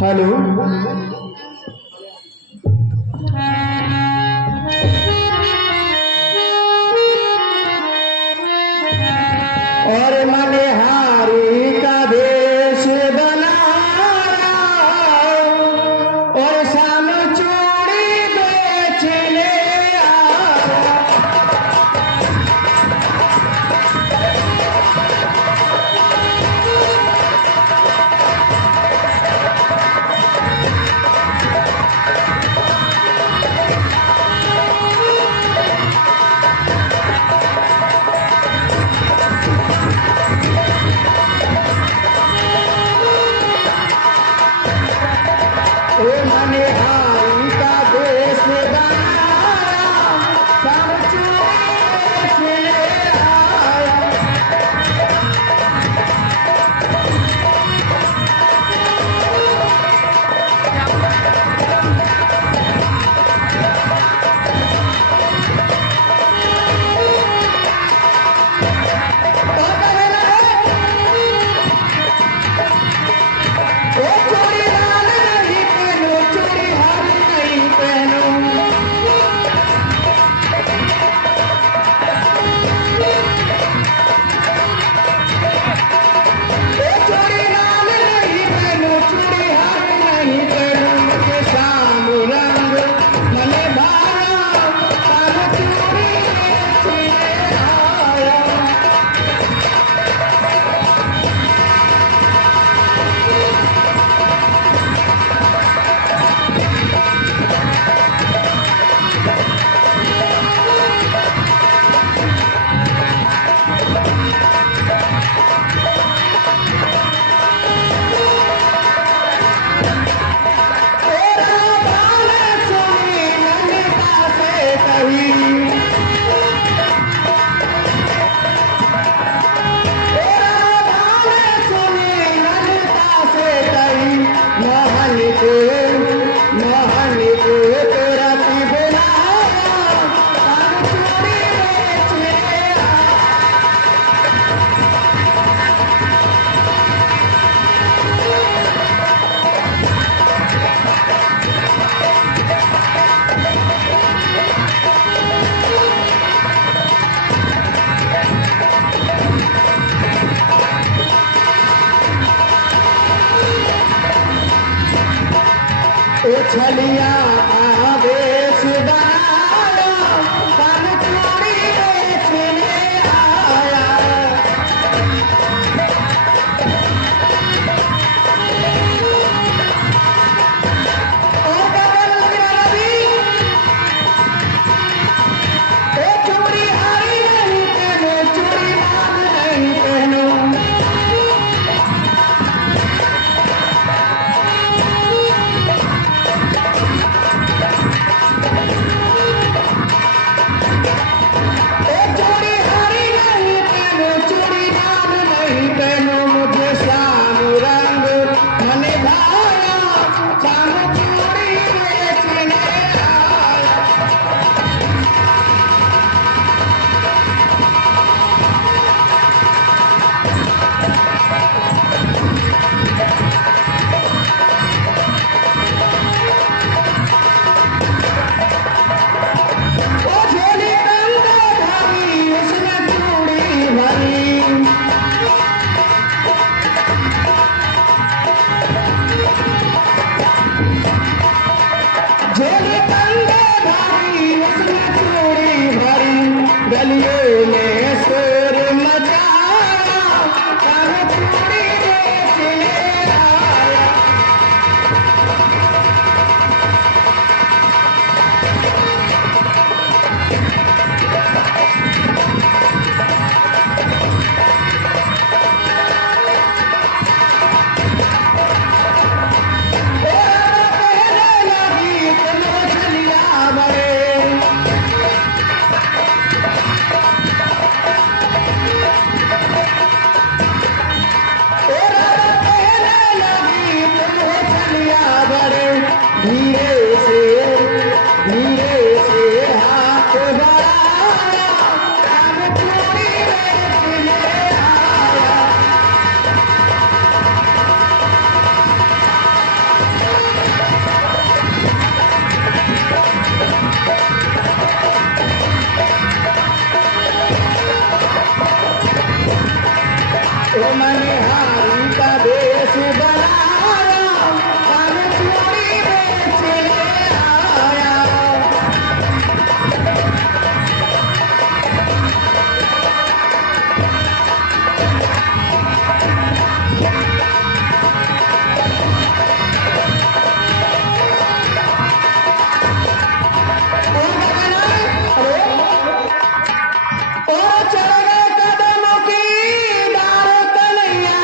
Hello. और मनिहारी का देश बनाया और शाम चूड़ी बेचने आया। ओ मनिहारी का देश बनाया शाम चूड़ी बेचने आया। ओ चूड़ी लाल नहीं पहनो, चूड़ी हरी नहीं पहनो। ओ चूड़ी लाल नहीं पहनो, चूड़ी हरी नहीं पहनो। मुझे श्याम रंग मने भाया शाम चूड़ी बेचने आया। तेरा बाल सुनी नन्हिता से कही, तेरा बाल सुनी नन्हिता से कही। मोहन को तेरा की बुलाया शाम चूड़ी बेचने आया। ओ छलिया आवेश बनाया शाम चूड़ी बेचने आया। ओ बगल रवि, ओ चूड़ी हरी नहीं पहनो, चूड़ी लाल नहीं पहनो। मनिहारी का देश बनाया, कान चूड़ी बेच ले आया। और चढ़ गए कदमों की डाल कन्हैया,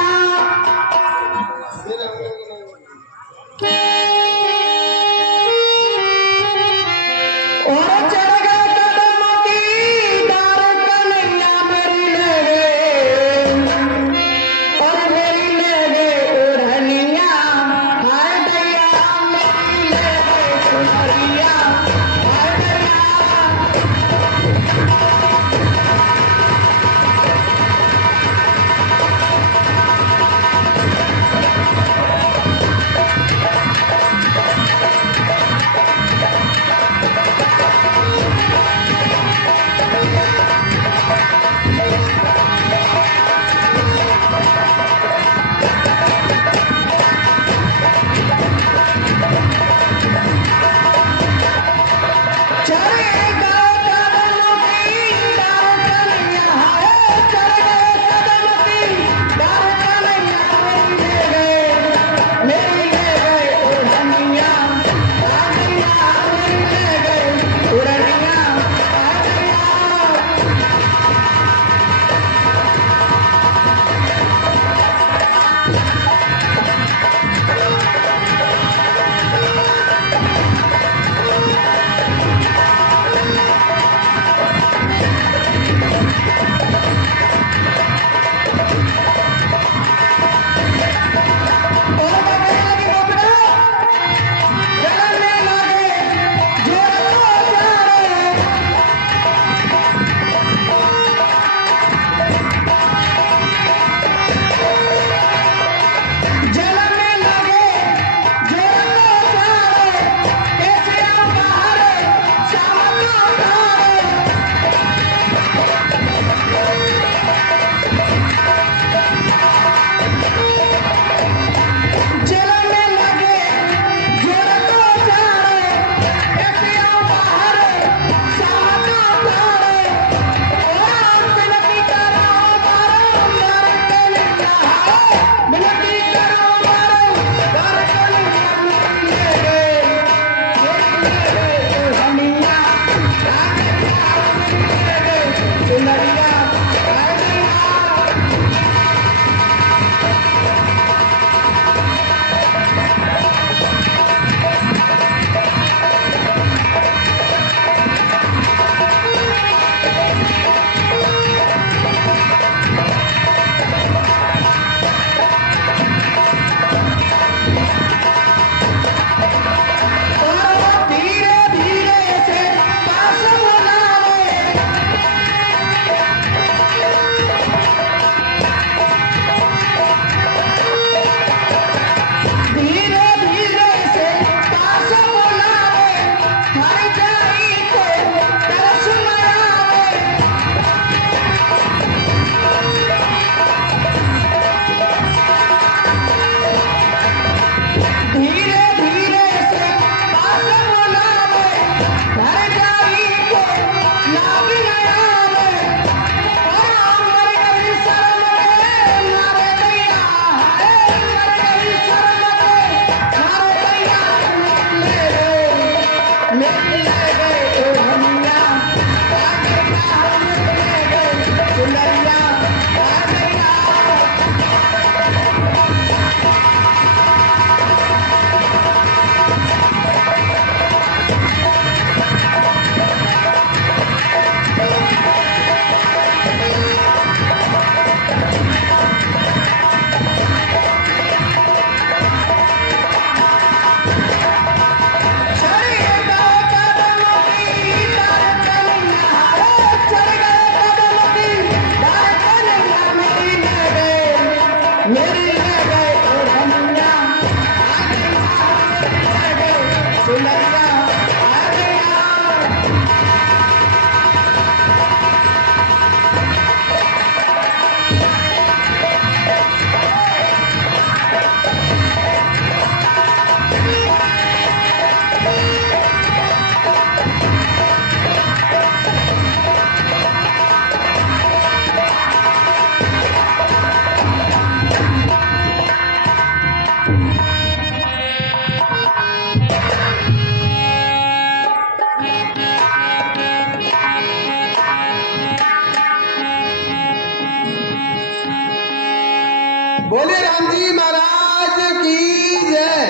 बोले राम जी महाराज की जय।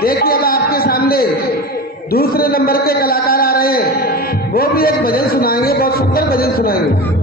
देखिए अब आपके सामने दूसरे नंबर के कलाकार आ रहे हैं, वो भी एक भजन सुनाएंगे, बहुत सुंदर भजन सुनाएंगे।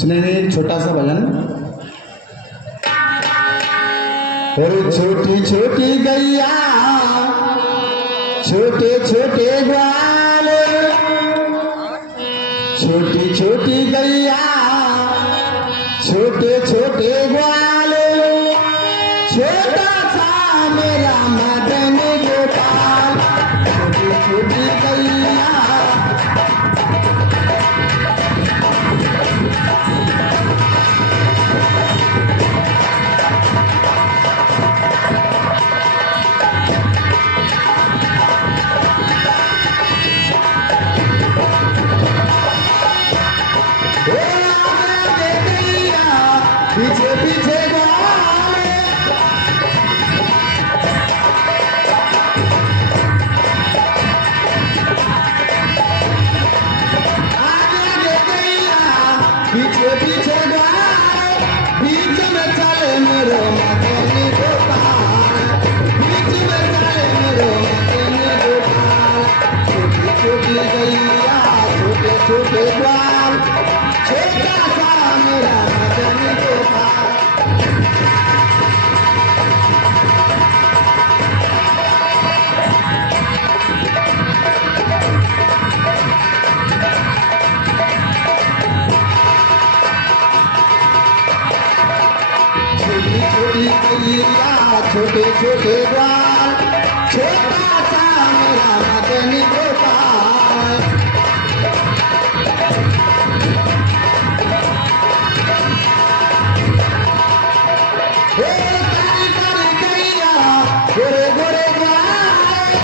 सुनेंगे एक छोटा सा भजन। अरे छोटी छोटी गैया छोटे छोटे ग्वाल, छोटी छोटी गैया छोटे छोटे ग्वाल, छोटा सा मेरा मदन गोपाल। छोटी छोटी गैया पीछे पीछे गाए, आगे गैया पीछे पीछे गाए, बीच में चले मेरे मदन गोपाल, बीच में चले मेरे मदन गोपाल। छोटी छोटी गैया छोटे छोटे ग्वाल, छोटा सा मेरा मदन गोपाल। छोटी छोटी गैया छोटे छोटे ग्वाल, छोटा सा मेरा मदन गोपाल। हे कारी कारी गैया गोरे गोरे ग्वाल,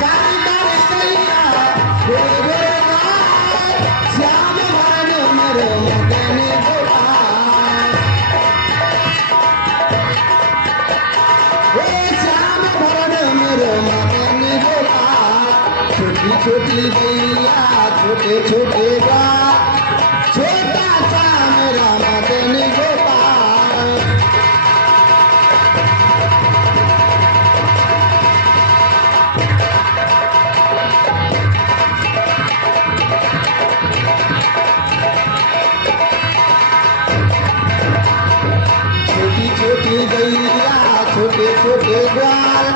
कारी कारी गैया गोरे गोरे ग्वाल, श्याम भरण मेरे मदन गोपाल। हे श्याम भरण मेरे मदन गोपाल। छोटी छोटी गैया छोटे छोटे ग्वाल, छोटा सा मेरा मदन गोपाल। छोटी छोटी गैया छोटे छोटे ग्वाल,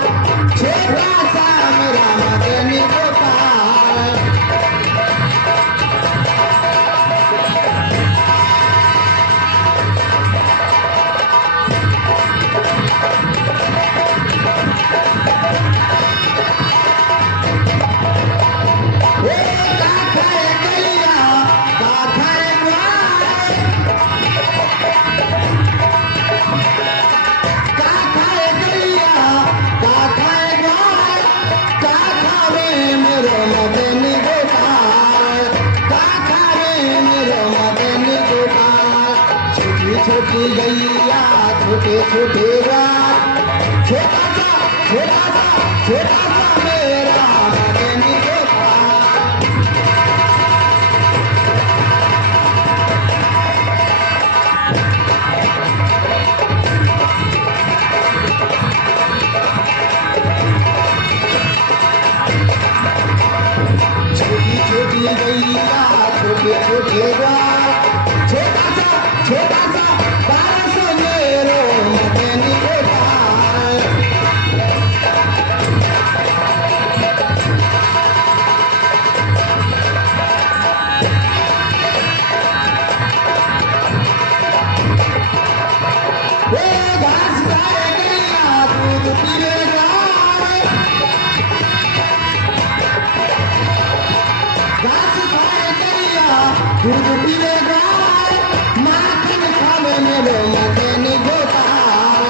छोटा सा मेरा मदन गोपाल। हे का खाए गैया का खाए ग्वाल, छोटी गैया छोटे छोटे ग्वाल छोटा सा मेरा मदनी गोपाल छोटी छोटी गैया छोटे छोटे ग्वाल छोटा सा बारस मेरो मदनी गोपाल वो घास खाए गैया दूध पीले गाय घास खाए गैया दूध पीले गाय माखन खावे मेरो मदनी गोपाल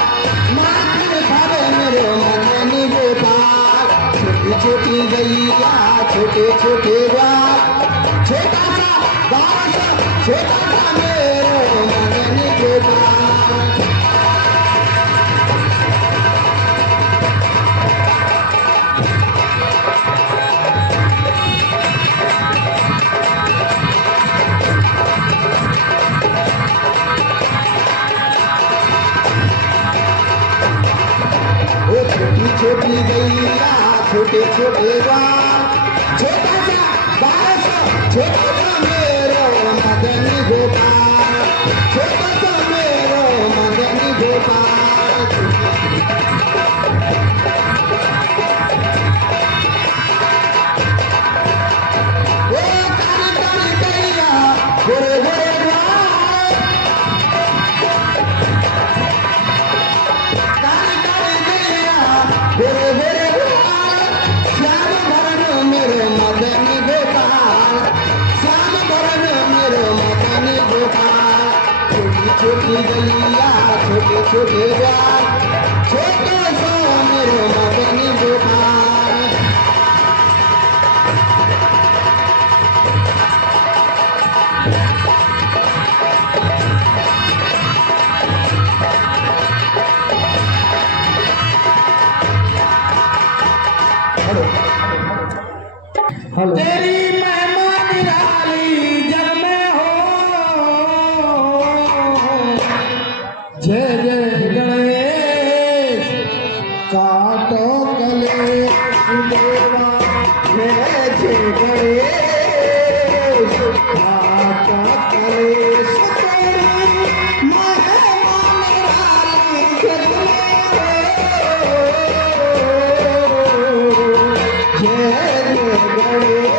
माखन खावे मेरो मदनी गोपाल छोटी छोटी गैया छोटे छोटे ग्वाल छोटा सा मेरो मदनी गोपाल वो छोटी छोटी गैया छोटे छोटे ग्वाल छोटा सा मेरो मदनी गोपाल छोटा सा मेरो मदनी गोपाल वो काली काली गैया गोरे गोरे ग्वाल काली काली गैया गोरे गोरे ग्वाल श्याम भरण मेरो मदनी गोपाल श्याम भरण मेरो मदनी गोपाल छोटी छोटी गैया छोटे छोटे ग्वाल छोटा सा मेरो मदनी गोपाल हेलो तेरी महिमा निराली जग में हो जय जय गणेश काटो कलेश देवा जय जय गणेश काटो कलेश तेरी महिमा निराली जग में हो जय जय गणेश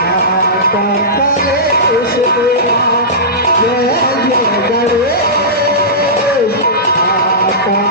काटो कलेश देवा जय जय गणेश काटो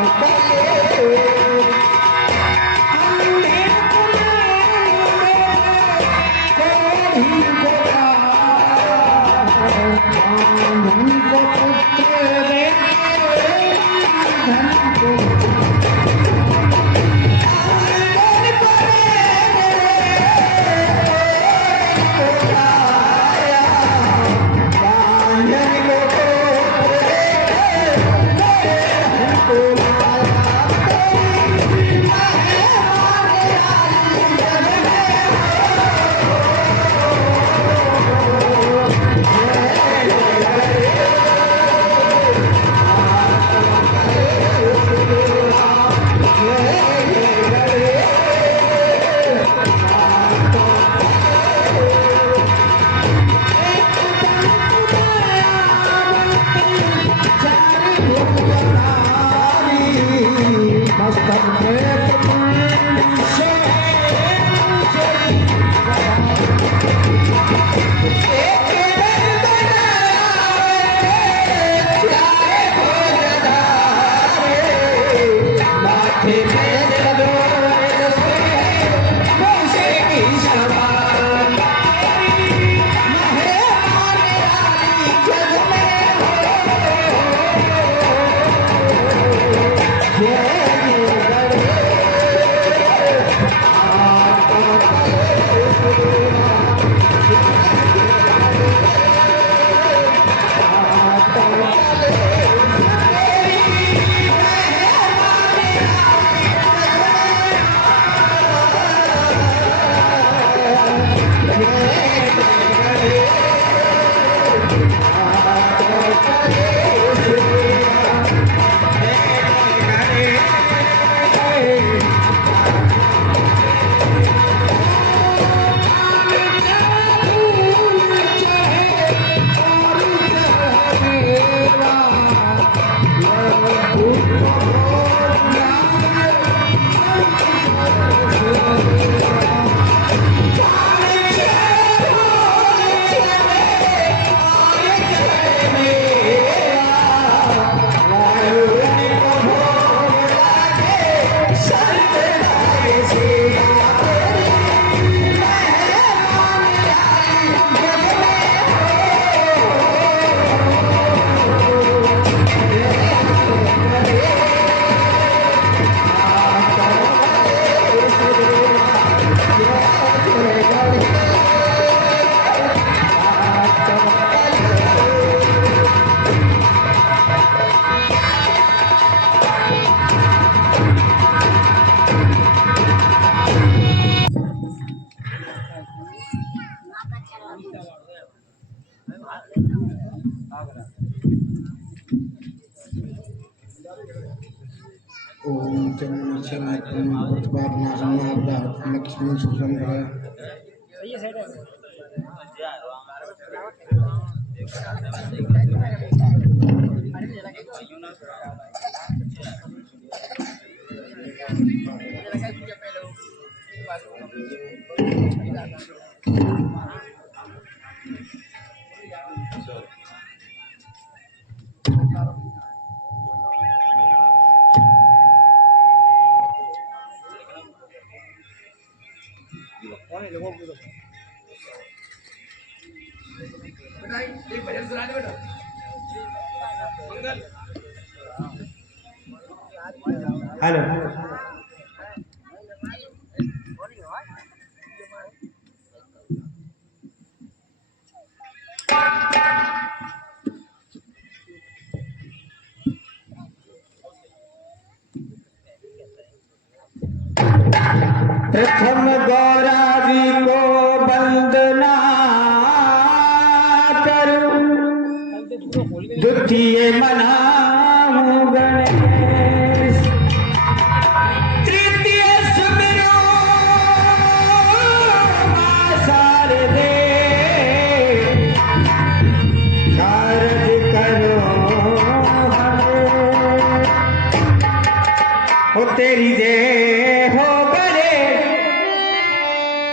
कलेश ओम चंद्रशनाय प्रतिपादनासनाब्दा लक्ष्मी सुसंकर हेलो प्रथम गौरा जी को वंदना करूं द्वितीय मनाऊं गणेश तृतीय सुमिरो मां शारदे शारद करो हो तेरी जय हो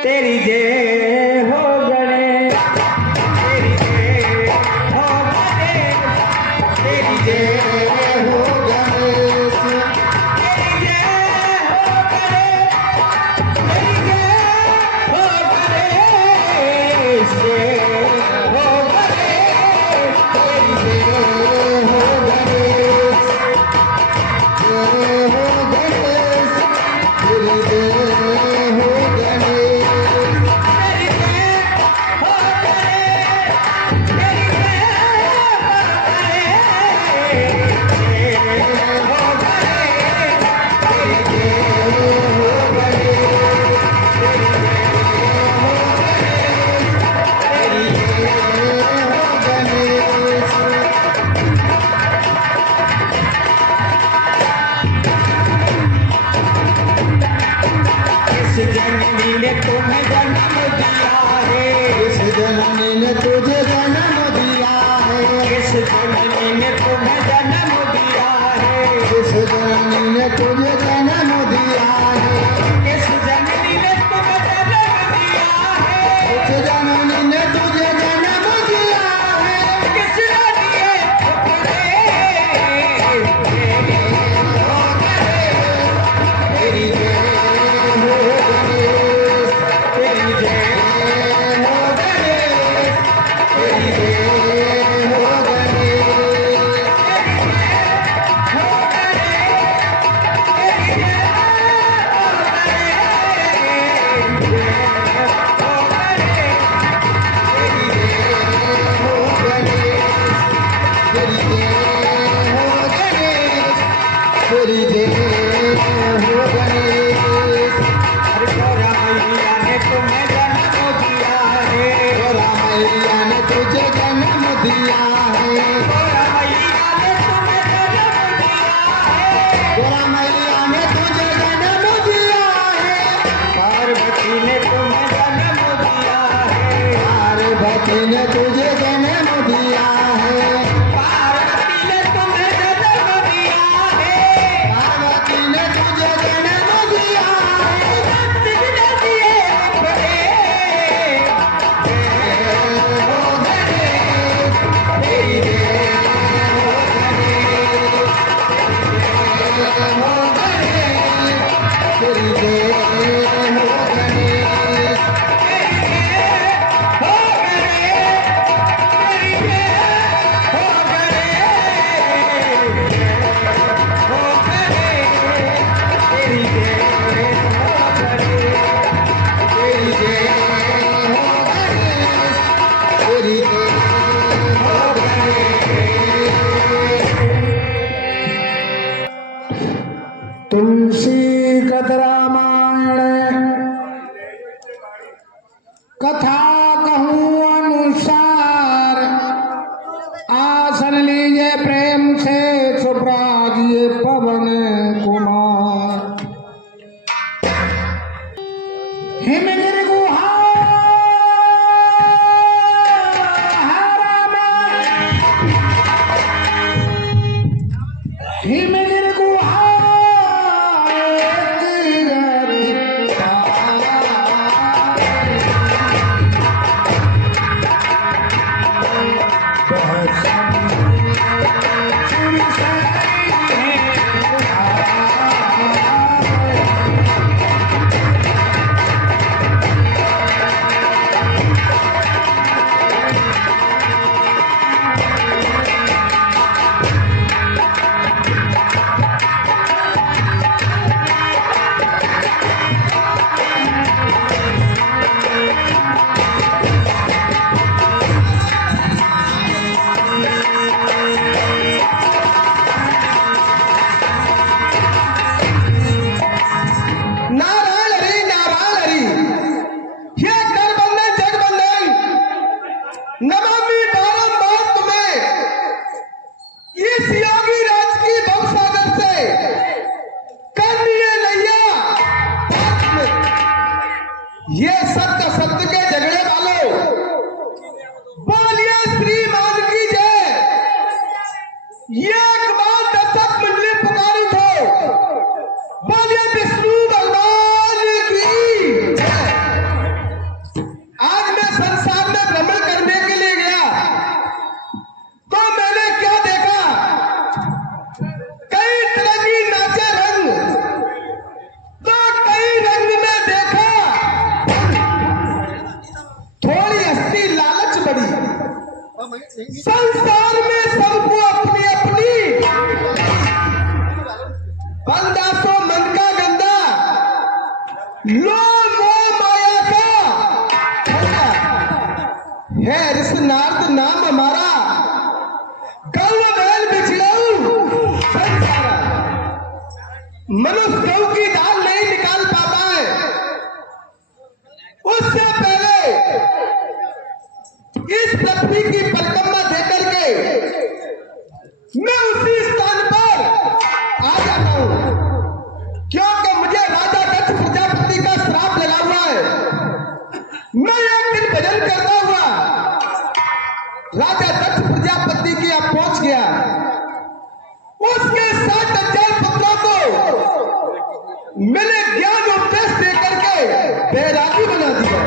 तेरी जय हो गणेश तेरी जय हो गणेश तेरी जय हो गणेश तेरी जय हो गणेश तेरी जय हो गणेश जय हो गणेश तेरी जय हो गणेश जय हो गणेश तेरी जय हो गणेश जननी ने तुम्हें जन्म दिया है इस जननी ने तुझे जन्म दिया है इस जननी ने तुम्हें जन्म दिया है इस जननी ने तुझे जन्म दिया है इस जननी ने तुम्हें जन्म दिया है इस जननी ने तुझे जन्म दिया है किसने दिए तेरी ने तुझे जन्म दिया है पार्वती ने तुम्हें जन्म दिया है पार्वती ने तुझे जन्म दिया है किसने दिए हो गणेश तेरी जय हो गणेश हो गणेश तेरी जय हो गणेश तुलसी कृत रामायण कथा कहूँ अनुसार आसन लीजिए प्रेम से सुप्राजिए पवन कुमार। नारायण हरि नारायण हरि। ये कर बंधन जग बंधन नमामि बारंबार तुम्हें इस योगी राज की भवसागर से कर लिए नैया पास में। ये सत्य सत्य के झगड़े वालों बोलिए श्रीमान की जय। एक बार दशक मंडली पुकारी थो बोलिए विष्णु भगवान की जय। आज मैं संसार में भ्रमण करने के लिए गया तो मैंने क्या देखा, कई तरह की नाचे रंग, तो कई रंग में देखा थोड़ी हस्ती लालच बड़ी। संसार में सबको अपनी अपनी बंदासो मन का गंदा लो मोह माया का ठंडा है ऋषनार्थ नाम हमारा गौ बैल बिछड़ऊ संसारा। मनुष्य गौ की दाल नहीं निकाल पाता है, उससे पहले इस पृथ्वी की परिक्रमा देकर के मैं उसी स्थान पर आ जाता हूं, क्योंकि मुझे राजा दक्ष प्रजापति का श्राप लगा हुआ है। मैं एक दिन भजन करता हुआ राजा दक्ष प्रजापति के यहाँ पहुंच गया। उसके 60,000 पुत्रों को मैंने ज्ञान उपदेश देकर के बैरागी बना दिया।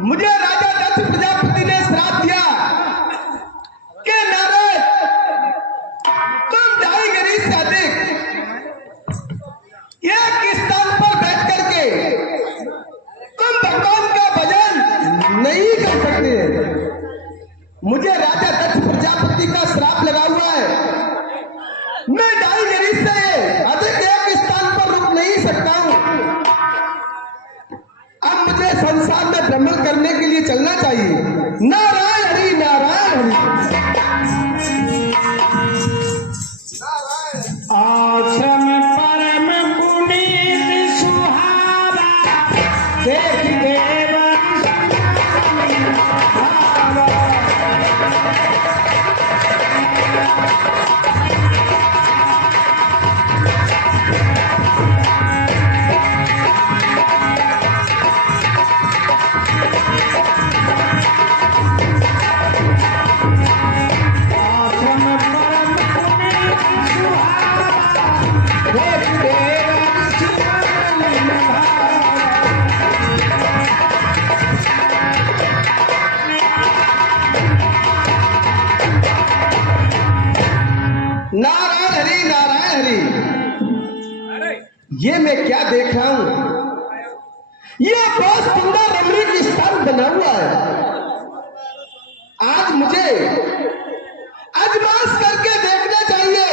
मुझे राजा दक्ष प्रजापति ने श्राप दिया कि नारद तुम ढाई से अधिक एक स्थान पर बैठ करके तुम भगवान का भजन नहीं कर सकते। मुझे राजा दक्ष प्रजापति का श्राप लगा हुआ है, मैं ढाई से अधिक एक स्थान पर रुक नहीं सकता हूं। अब मुझे संसार में भ्रमण करने के लिए चलना चाहिए। नारायण हरि नारायण हरि। आश्रम परम पुनीत सुहावा देख देव नारायण हरि नारायण हरि। ये मैं क्या देख रहा हूं, ये बहुत सुंदर रमणीय स्थान बना हुआ है। आज मुझे अजमाइश करके देखना चाहिए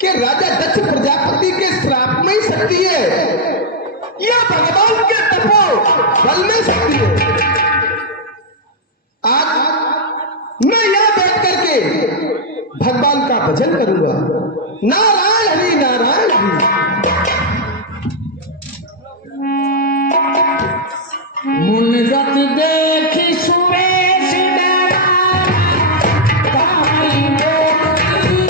कि राजा दक्ष प्रजापति के श्राप में ही शक्ति है या भगवान के तपो बल में शक्ति है। आज मैं यहां बैठ करके भगवान का भजन करूंगा। नारायण हरि नारायण हरि। मुनगत देखी सुरेश डरा कामी मोती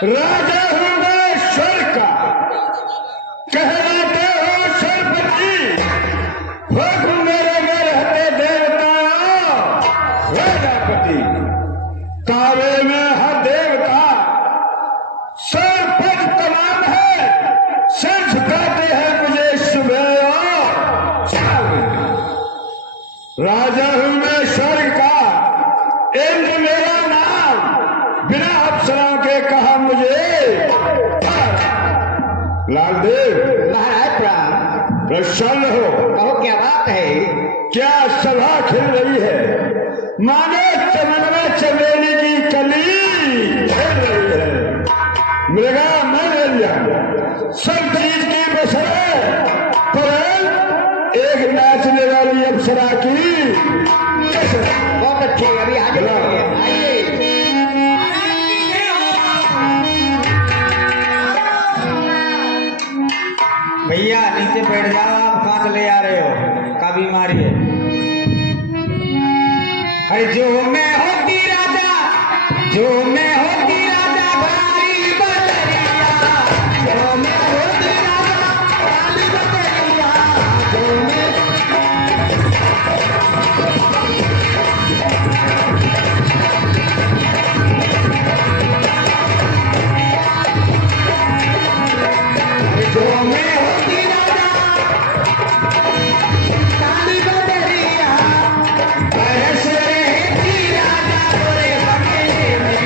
राजा हृदयेश्वर का कहलाते हो सरपति, प्रभु मेरे में रहते देवता प्रजापति, कावे में हद के कहा मुझे, लालदेव महाराज प्रणाम। प्रसन्न हो। कहो क्या बात है? क्या सभा खिल रही है, मानो चमन में चमेली की कली खिल रही है। मृगा मैलेरिया सब चीज की बस है, पर एक नाचने वाली अप्सरा की कसर। बहुत अच्छे, अभी आगे आइए। भैया नीचे बैठ जाओ, आप कहाँ चले आ रहे हो? का बीमारी है? अरे जो मैं होती राजा, जो मैं होती राजा भारी बदरिया, जो मैं होती राजा भारी बदरिया, जो मैं जो मैं होती राजा काली बदरिया, बरस रहती राजा तोरे बंगले में।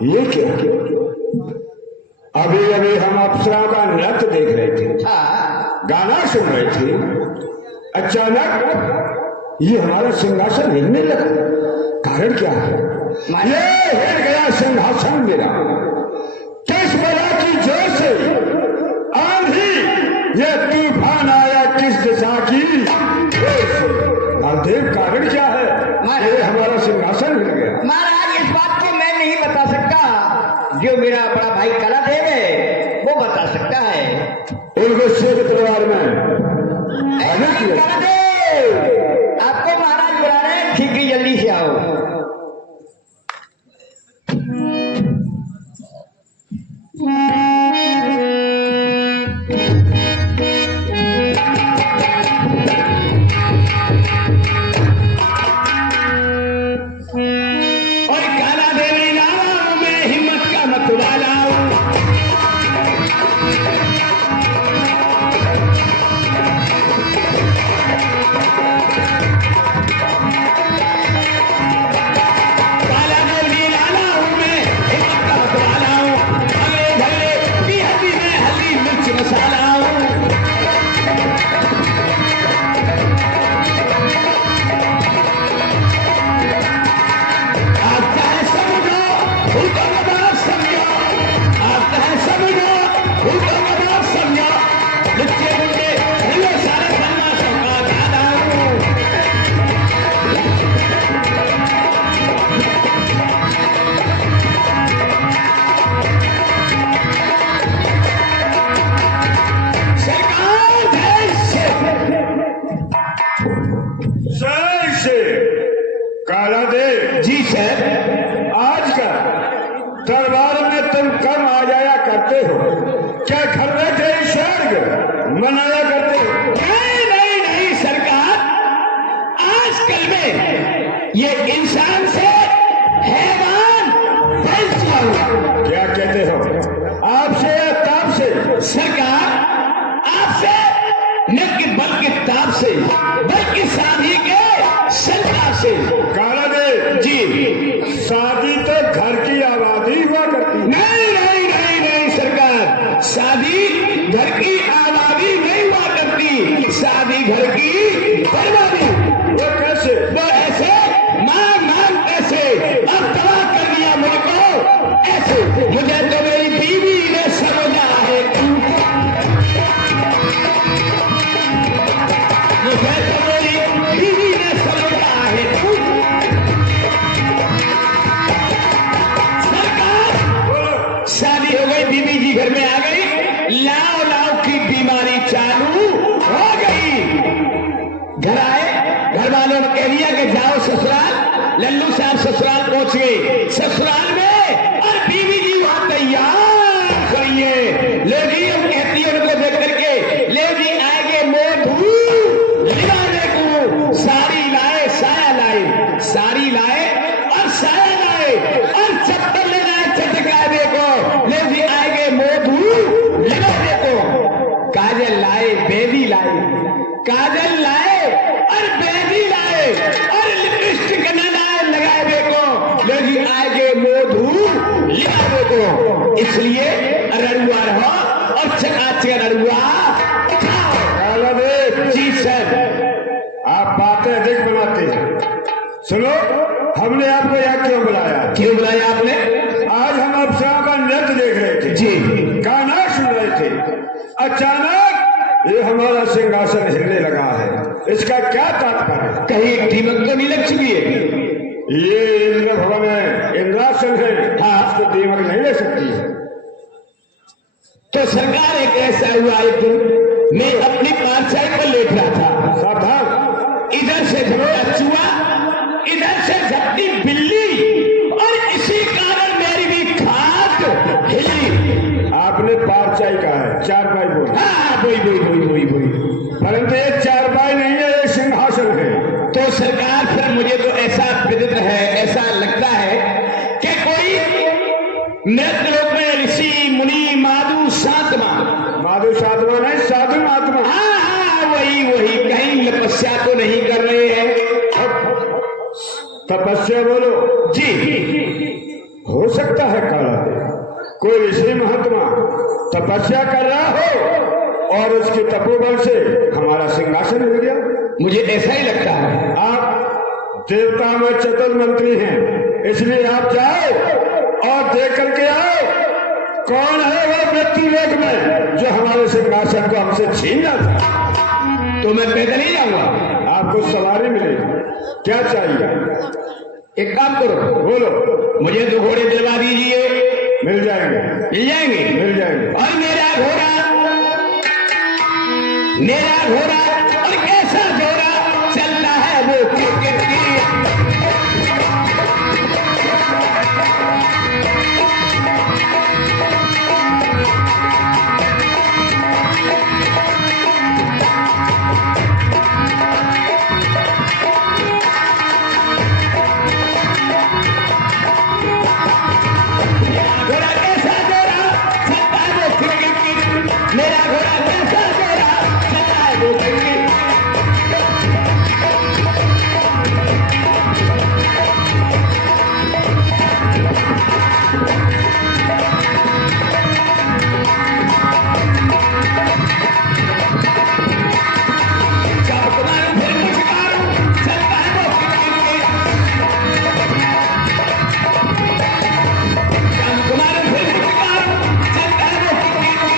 ये क्या? अभी अभी हम अप्सराओं का नृत्य देख रहे थे, गाना सुन रहे थे, अचानक ये हमारा सिंहासन हिलने लगा। कारण क्या है? ये हिल गया सिंहासन मेरा। किस बला की जोर से आंधी, ये तूफान आया किस दिशा की जोर से? देव कारण क्या है? ये हमारा सिंहासन हिल गया। महाराज इस बात को मैं नहीं बता सकता, जो मेरा बड़ा भाई कलादेव है वो बता सकता है। उनको शेर तलवार में कलादेव, आपको महाराज बुला रहे हैं, ठीक है जल्दी से आओ। न कि बल के ताप से, बल्कि शादी के संकल्प से। काला दे जी शादी तो घर की आबादी हुआ करती है। नहीं नहीं नहीं नहीं सरकार, शादी घर की आबादी नहीं हुआ करती, शादी घर की बर्बादी। वो कैसे? वो ऐसे मांग कैसे अब तबाह कर दिया मुझको ऐसे। मुझे तो मेरी बीवी ने समझा है, मुझे तो मेरी बीवी ने समझा है। सरकार शादी हो गई, बीवी जी घर में आ गई, लाव लाव की बीमारी चालू हो गई। घर आए, घर वालों ने कह दिया कि जाओ ससुराल। लल्लू साहब ससुराल पहुंच गए। ससुराल में और बीवी जी वहां तैयार खड़ी है। ले जी हम कहती है उनको देख करके, ले जी आगे मोधू लिवाने को साड़ी लाए, साया लाए, साड़ी लाए और साया लाए और चप्पल ले लाए चटकाने को। ले जी आगे मोधू लिवाने को, काजल लाए, बेबी लाए, काजल लाए और बेबी लाए और लिपस्टिक न लाए लगाए देखो। लेकिन आगे मोधू लिया को, इसलिए रड़ुआ रहो और चकाचक रड़ुआ खाओ। काला दे जी सर। आप बातें अधिक बनाते हैं। सुनो, हमने आपको यहाँ क्यों बुलाया? क्यों बुलाया आपने? आज हम अप्सरा का नृत्य देख रहे थे, जी गाना सुन रहे थे, अचानक ये हमारा सिंहासन हिलने लगा है। इसका क्या तात्पर्य? कहीं दीमक तो नहीं लग चुकी है? ये इंद्र भवन है, इंद्रासन है, हाँ इसको दीमक नहीं ले सकती है। तो सरकार एक ऐसा हुआ, एक दिन मैं अपनी पारछाई पर लेट रहा था। सावधान, इधर से झपटा चूहा, इधर से झपटी बिल्ली और इसी कारण मेरी भी खाट हिली। आपने पारचाई कहा है, चारपाई बोल। हाँ बोई बोई बोई बोई बोई। परंतु ये चारपाई नहीं है, ये सिंहासन है। तो सरकार फिर मुझे तो ऐसा विदित है, ऐसा लगता है कि कोई नृत्य लोक में ऋषि मुनि माधु सातवा, माधु साधवा नहीं, साधु महात्मा। हाँ हाँ वही वही, कहीं तपस्या तो नहीं कर रहे हैं? तपस्या बोलो जी हो सकता है काला दे, कोई ऋषि महात्मा तपस्या कर रहा हो और उसके तपोबल से हमारा सिंहासन मिल गया। मुझे ऐसा ही लगता है। आप देवता में चतुर मंत्री हैं, इसलिए आप जाओ और देख करके आओ कौन है वो व्यक्ति लोक में जो हमारे सिंहासन को हमसे छीन जाता। तो मैं पैदल ही जाऊंगा? आपको सवारी मिलेगी। क्या चाहिए? एक काम करो, बोलो। मुझे 2 घोड़े दिलवा दीजिए। मिल जाएंगे, मिल जाएंगे? मिल जाएंगे। और मेरा घोड़ा और कैसा घोड़ा चलता है वो क्रिकेट की। घोड़ा कैसा घोड़ा चलता है वो क्रिकेट की। मेरा घोड़ा कैसा घोड़ा चलता है वो क्रिकेट। जब तुम्हारे फिर मुस्कान चलता है वो क्रिकेट की। जब तुम्हारे फिर मुस्कान चलता है वो क्रिकेट की।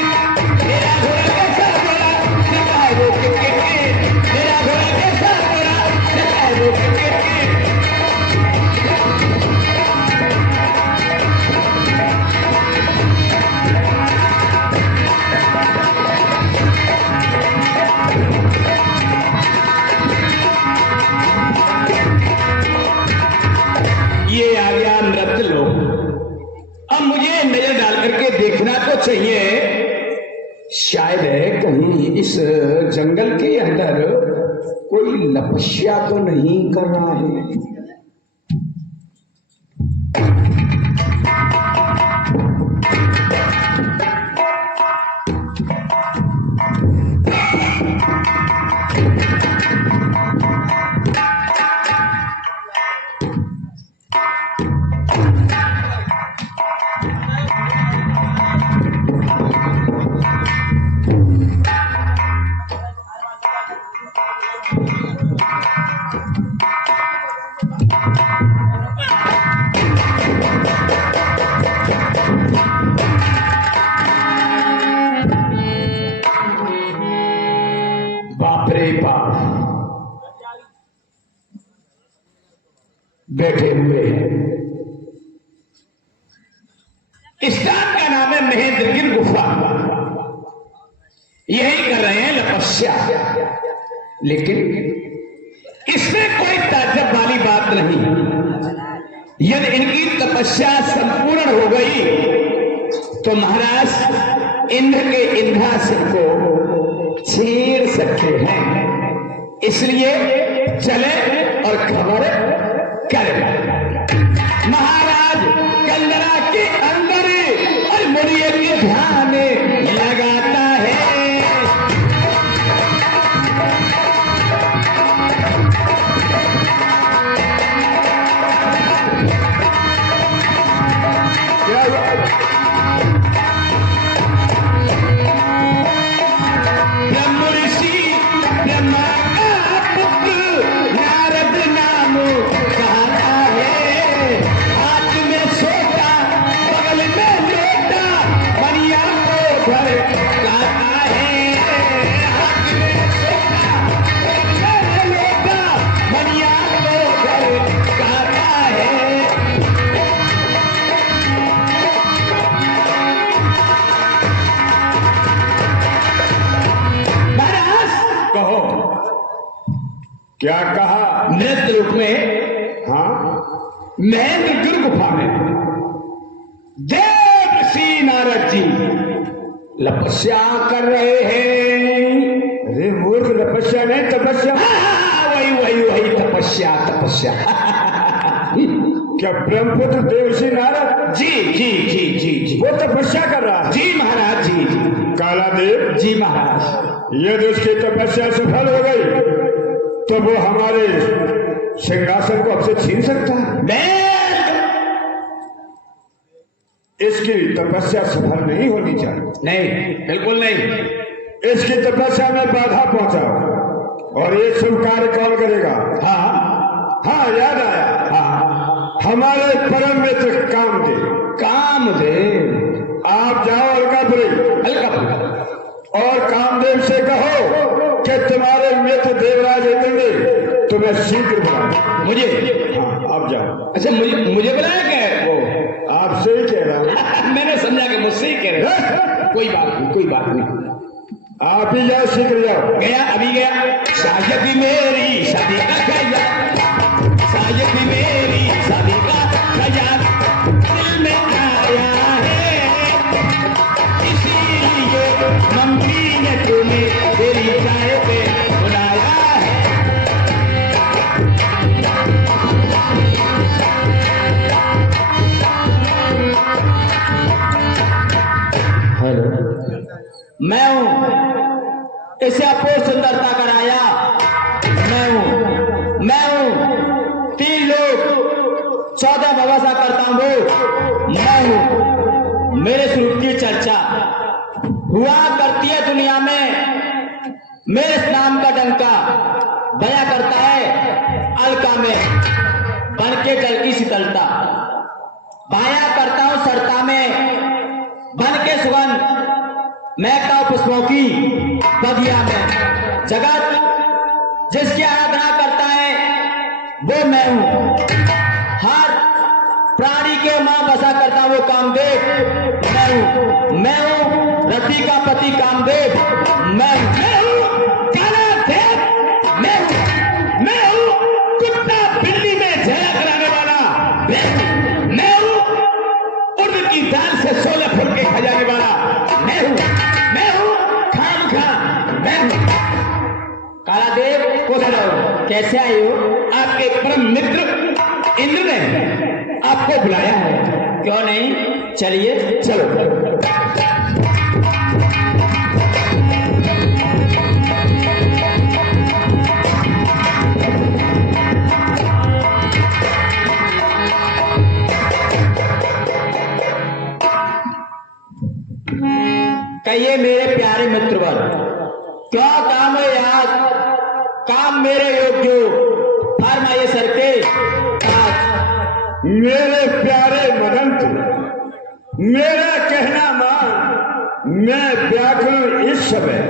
मेरा घोड़ा कैसा घोड़ा चलता है वो क्रिकेट की। मेरा घोड़ा कैसा घोड़ा चलता है वो क्रिकेट की। ये आ गया नृत्य लोक। अब मुझे नजर डाल करके देखना तो चाहिए, शायद है कहीं इस जंगल के अंदर कोई तपस्या तो नहीं कर रहा है। बाप रे बाप बैठे हुए हैं। स्थान का नाम है महेंद्रगिरी गुफा। यही कर रहे हैं तपस्या। लेकिन इसमें कोई ताज्जुब वाली बात नहीं। यदि इनकी तपस्या संपूर्ण हो गई तो महाराज इंद्र के इंद्रासन को छेड़ सकते हैं। इसलिए चले और खबर करें। महाराज कल्लरा के अंदर और मुड़िए के ध्यान लगाता है। ब्रह्म ऋषि ब्रह्मा का पुत्र नारद नाम कहता है। हाथ में सोता बगल में लोटा बनिया को घर कहता है। हाथ में सोता बगल में लोटा बनिया को घर कहता है। कहो क्या कहा? नृत्य रूप में हाँ महेंद्रगिरी गुफा में देव ऋषि नारद जी तपस्या कर रहे हैं। अरे मूर्ख, तपस्या नहीं तपस्या। वही वही वही तपस्या तपस्या। क्या ब्रह्मपुत्र देव ऋषि नारद जी जी जी जी जी वो तपस्या कर रहा है? जी महाराज जी जी। काला देव जी महाराज, यदि उसकी तपस्या सफल हो गई तो वो हमारे सिंहासन को हमसे छीन सकता है। इसकी तपस्या सफल नहीं होनी चाहिए। नहीं, बिल्कुल नहीं। इसकी तपस्या में बाधा पहुंचा और ये शुभ कार्य कौन करेगा? हाँ हाँ याद आया। हाँ हमारे परम मित्र कामदेव। आप जाओ अलकापुरी और कामदेव से कहो कि तुम्हारे मित्र देवराज इंद्र तुम्हें शीघ्र बुलाओ। मुझे? हाँ आप जाओ। अच्छा मुझे बुलाया क्या? वो आपसे ही कह रहा हूँ। मैंने समझा कि मुझसे ही कह रहे हैं। कोई बात नहीं, कोई बात नहीं। आप ही जाओ, शीघ्र जाओ। गया, अभी गया। शायद मेरी शादी का ख्याल, शायद मेरी शादी का ख्याल दिल में आया है। इसीलिए मम्मी ने तुम्हें तेरी चाय पे बुलाया है। हेलो, मैं हूं, इसे अपोर सुंदरता कराया। मैं हूं 3 लोग 14 भवसा करता हूं। मैं हूं, मेरे स्वरूप की चर्चा हुआ करती है दुनिया में। मेरे नाम का डंका बया करता है अलका में बन के जल की शीतलता। पाया करता हूं सरता में बन के सुगंध, महकता हूं पुष्पों की बगिया में। जगत जिसकी आराधना करता है वो मैं हूं। हर प्राणी के मां बसा करता वो कामदेव मैं हूं रति का पति कामदेव। मैं हूं काला देव। मैं हूं कुत्ता बिल्ली में झगड़ा कराने वाला। मैं हूं उर्द की दाल से 16 फुल के खजाने वाला। मैं हूं खाम खा। मैं हूं काला देव। खुश रहो। कैसे आए हो? आपके परम मित्र इंद्र ने आपको बुलाया है। क्यों नहीं, चलिए चलो। कहिए मेरे प्यारे मित्रवर, क्या काम है यार? काम मेरे योग्य फरमाइए सर के। मेरे प्यारे मदंत, मेरा कहना मान। मैं व्याकुल इस समय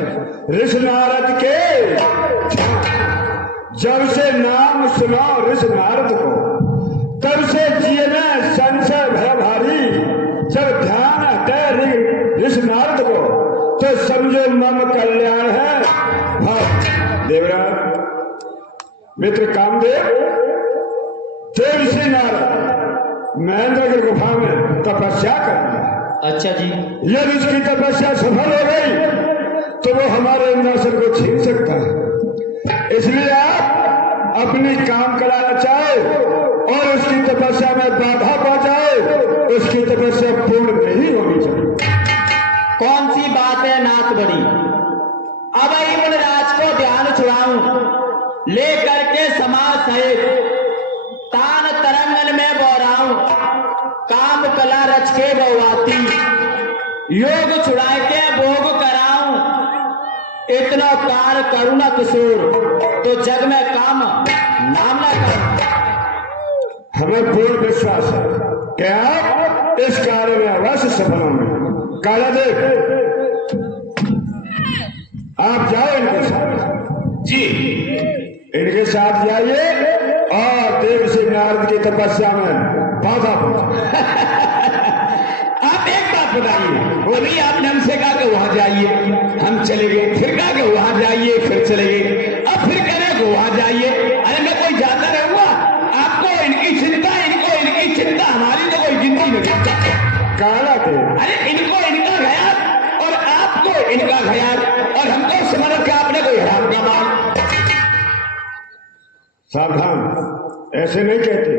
ऋषि नारद के जब से नाम सुनो ऋषि नारद को, तब से जिए में संशय भय भारी। जब ध्यान हटे ऋषि नारद को, तो समझो मम कल्याण है। हाँ देवराज मित्र कामदेव, देव श्री नारद महेंद्र की गुफा में तपस्या कर। अच्छा जी। यदि उसकी तपस्या सफल हो गई तो वो हमारे इंद्रासन को छीन सकता है। इसलिए आप अपनी काम कराना चाहो और उसकी तपस्या में बाधा पहुंचाओ, उसकी तपस्या पूर्ण नहीं होनी चाहिए। कौन सी बात है नाथ बड़ी? अब राज को ध्यान छुड़ाऊं, ले करके समाज सहित तान तरंगन में बोराऊं, काम कला रच के बवाती, योग छुड़ा के भोग कराऊं, इतना कार करुणा किशोर, तो जग में काम नाम न करूं। हमें पूर्ण विश्वास है कि आप इस कार्य में अवश्य सफल होंगे। काला देव, आप जाओ इनके साथ। जी। इनके साथ जाइए और देव से नारद की तपस्या में बाधा पहुंचा। आप एक बात बताइए, अभी आपने हमसे कहा कि वहां जाइए, हम चले गए, फिर कहा कि वहां जाइए, फिर चले गए, अब फिर कह रहे कि वहां जाइए। अरे मैं कोई जाता रहूंगा? आपको इनकी चिंता, इनको इनकी चिंता, हमारी तो कोई गिनती नहीं। काला देव, अरे इनको इनका ख्याल और आपको इनका ख्याल, और हमको समझ के आपने कोई हराम का माल। सावधान, ऐसे नहीं कहते।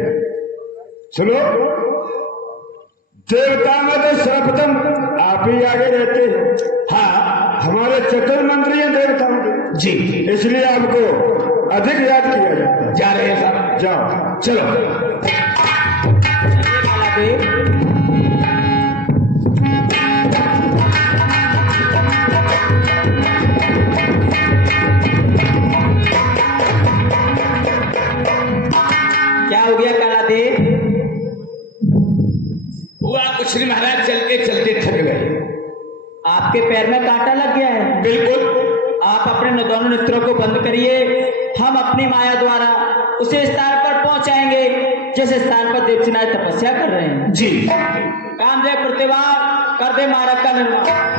सुनो, देवता में तो सर्वप्रथम आप ही आगे रहते हैं। हाँ हमारे चतुर मंत्री हैं देवताओं के, जी, इसलिए आपको अधिक याद किया जाता है। जा रहे हैं साहब, जाओ। चलो। क्या हो गया काला देव? हुआ कुछ नहीं महाराज, चलते चलते थक गए। आपके पैर में कांटा लग गया है? बिल्कुल। आप अपने दोनों नेत्रों को बंद करिए, हम अपनी माया द्वारा उसे स्थान पर पहुंचाएंगे जिस स्थान पर देवसेनाएं तपस्या कर रहे हैं। जी। कामदेव प्रतिभा कर दे मार्ग का निर्माण।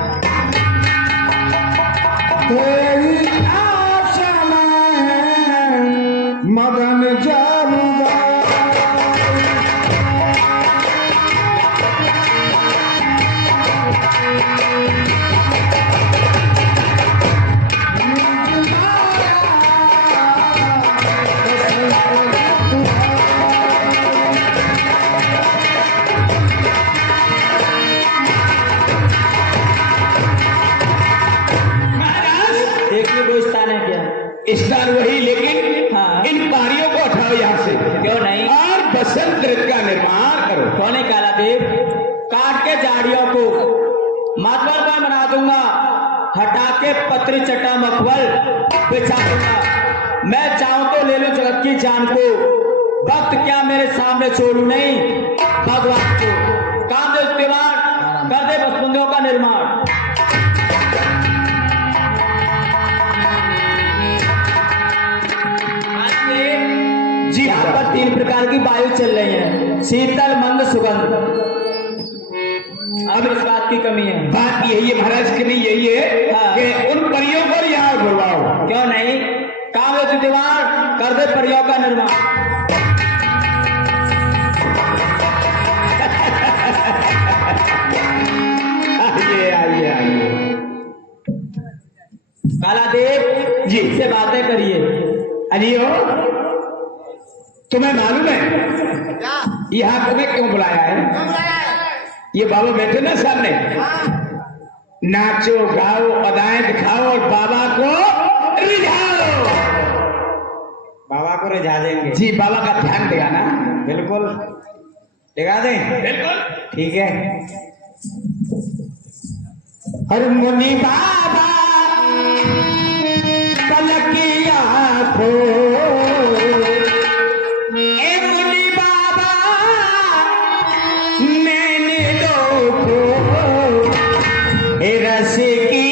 मदन जाऊंगा देखिए वो स्थान है क्या? स्थान वही, लेकिन हाँ। इन पारियों को उठाओ यहाँ से। क्यों नहीं? और बसंत ऋतु का निर्माण करो। कौन है काला देव? काट के झाड़ियों को मातवर पर बना दूंगा, हटा के पत्री चटा मखमल बिछा दूंगा। मैं चाहूं तो ले लूं जगत की जान को, वक्त क्या मेरे सामने छोड़ू नहीं भगवान को। कामदेव त्योहार कर दे बसंतियों का निर्माण। जी, यहाँ पर 3 प्रकार की वायु चल रही है, शीतल मंद सुगंध। अब इस बात की कमी है। बात यही है महाराज की, नहीं यही है हाँ। कि उन परियों को यहाँ बुलवाओ। क्यों नहीं? कामदेव दीवार कर दे परियों का निर्माण। आइए आइए आइए। काला देव जी से बातें करिए। अलियो, तुम्हें मालूम है यहाँ तुम्हें क्यों बुलाया है? ये बाबा बैठे ना सामने, नाचो गाओ अदाएं दिखाओ और बाबा को रिझाओ। बाबा को रिझा देंगे? जी, बाबा का ध्यान दिलाना। बिल्कुल दिखा दें। बिल्कुल ठीक है। हर मुनि बाबा पलकिया आँखों, रस की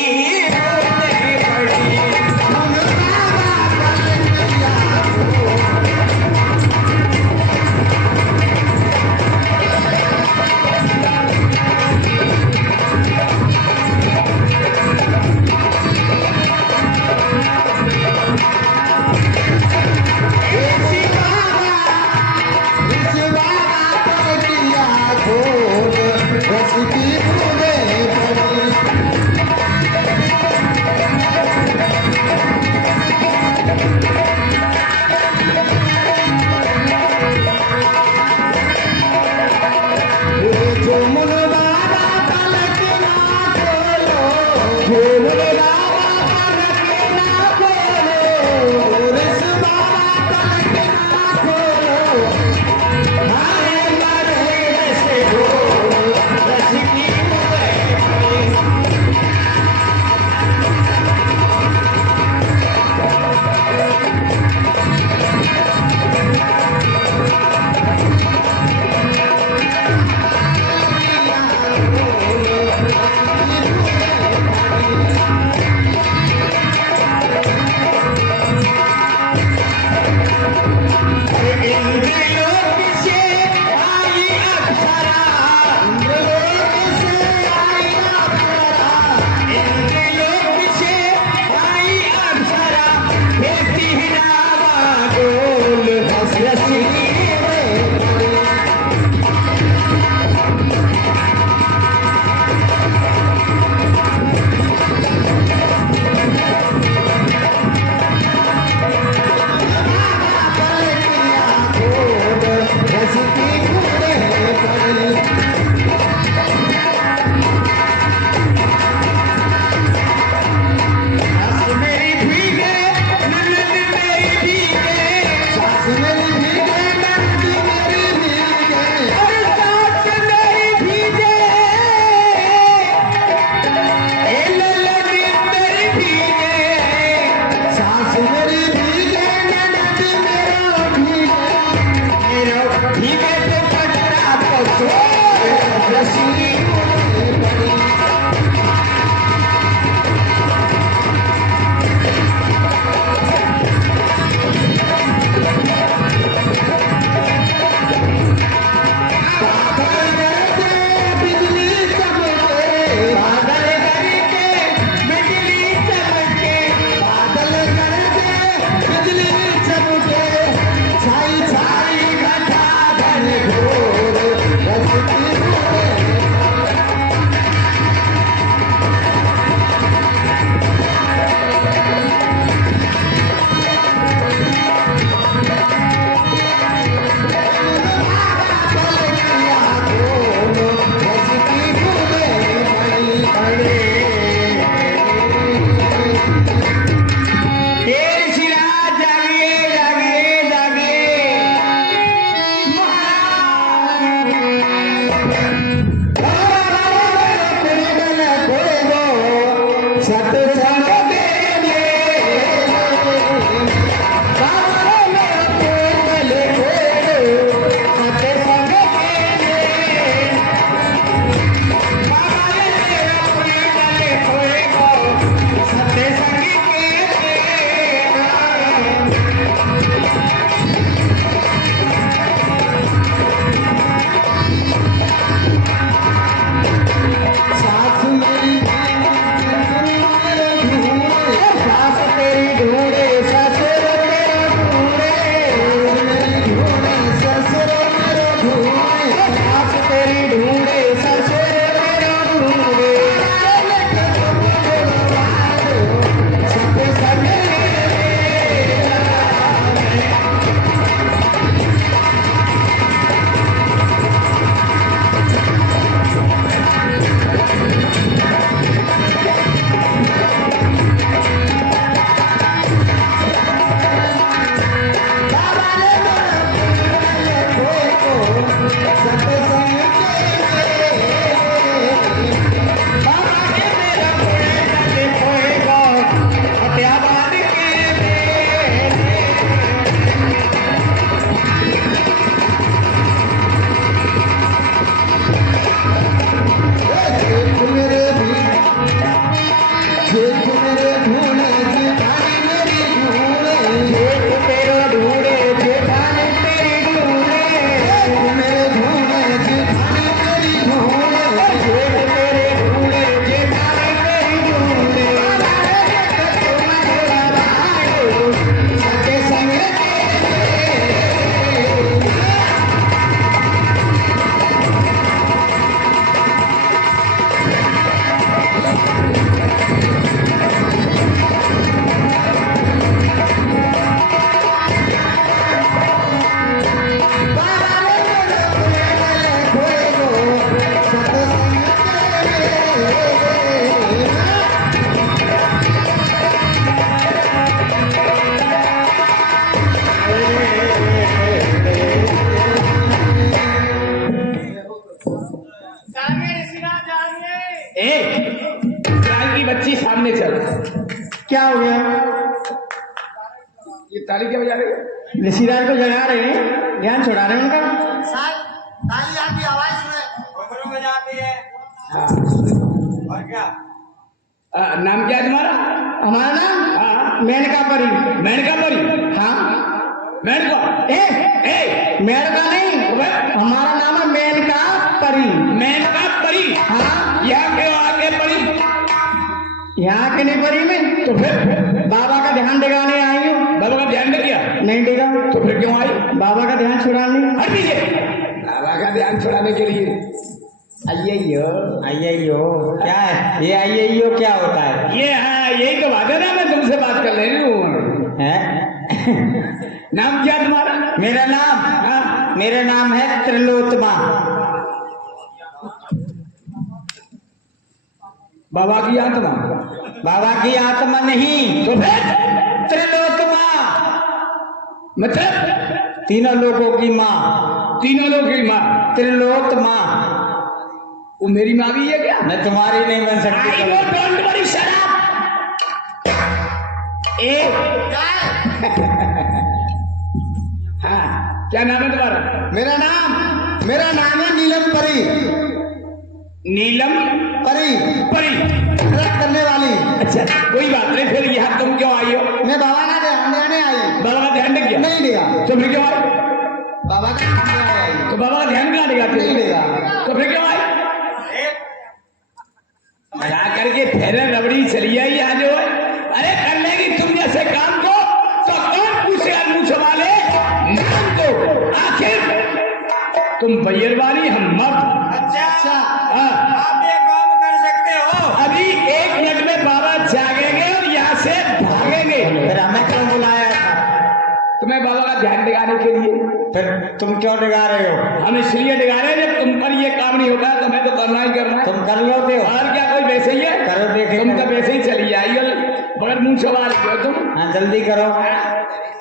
क्या हो गया? ये ताली क्या बजा रही है? लसीदार को जगा रहे हैं, ध्यान छुड़ा रहे हैं उनका। ताली आती आवाज सुने। हाँ। नाम क्या है तुम्हारा? हमारा नाम हाँ। मेनका परी। मेनका परी? हाँ। मेनका? मेनका नहीं, हमारा नाम है मेनका परी। मेनका परी? हाँ। यहाँ क्यों आके परी? यहाँ के नहीं परी में, तो फिर बाबा का ध्यान दिखाने आई हूँ। बाबा का ध्यान नहीं किया? नहीं देगा तो फिर क्यों आई? बाबा का ध्यान छुड़ाने। हट पीछे। बाबा का ध्यान छुड़ाने के लिए। आइयो क्या है ये? आइयो क्या होता है ये? हाँ, यही तो बात है ना, मैं तुमसे बात कर रही हूँ। है? नाम क्या तुम्हारा? मेरा नाम? हाँ। मेरा नाम है त्रिलोत्तमा। बाबा की आत्मा? बाबा की आत्मा नहीं तो फिर त्रिलोत्तमा, मतलब तीनों लोगों की माँ। तीनों लोग की माँ? त्रिलोत्तमा। वो मेरी माँ भी है क्या? मैं तुम्हारी नहीं बन I सकती। don't worry, shut up. हाँ, क्या नाम है तुम्हारा? मेरा नाम है नीलम परी। नीलम परी परी? रख करने वाली। अच्छा, कोई बात नहीं। फिर यहाँ तुम क्यों आई हो? मैं बाबा का ध्यान देने आई। बाबा का ध्यान नहीं किया? नहीं देगा। तो फिर क्यों आई? बाबा का ध्यान देने आई। तो बाबा का ध्यान कहाँ देगा? नहीं देगा। तो फिर क्यों आई? जा करके फिर रबड़ी चली आई यहाँ जो है। अरे कर लेगी तुम जैसे काम को तो कौन पूछेगा? मुंह संभाले नाम को। आखिर तुम बैरवानी, हम मर्द। अच्छा हाँ, आप ये काम कर सकते हो? अभी 1 मिनट में बाबा जागेंगे और यहाँ से भागेंगे। फिर हमें क्यों बुलाया था? तुम्हें बाबा का ध्यान दिखाने के लिए। फिर तुम क्यों डिगा रहे हो? हम इसलिए दिखा रहे हैं, जब तुम पर ये काम नहीं होता तो हमें तो करना ही करना है। तुम कर लोगे हो? और क्या, कोई वैसे ही है? करो देखे। तुम तो वैसे ही चली आई हो, बगैर मुंह सवार हो तुम। हाँ जल्दी करो,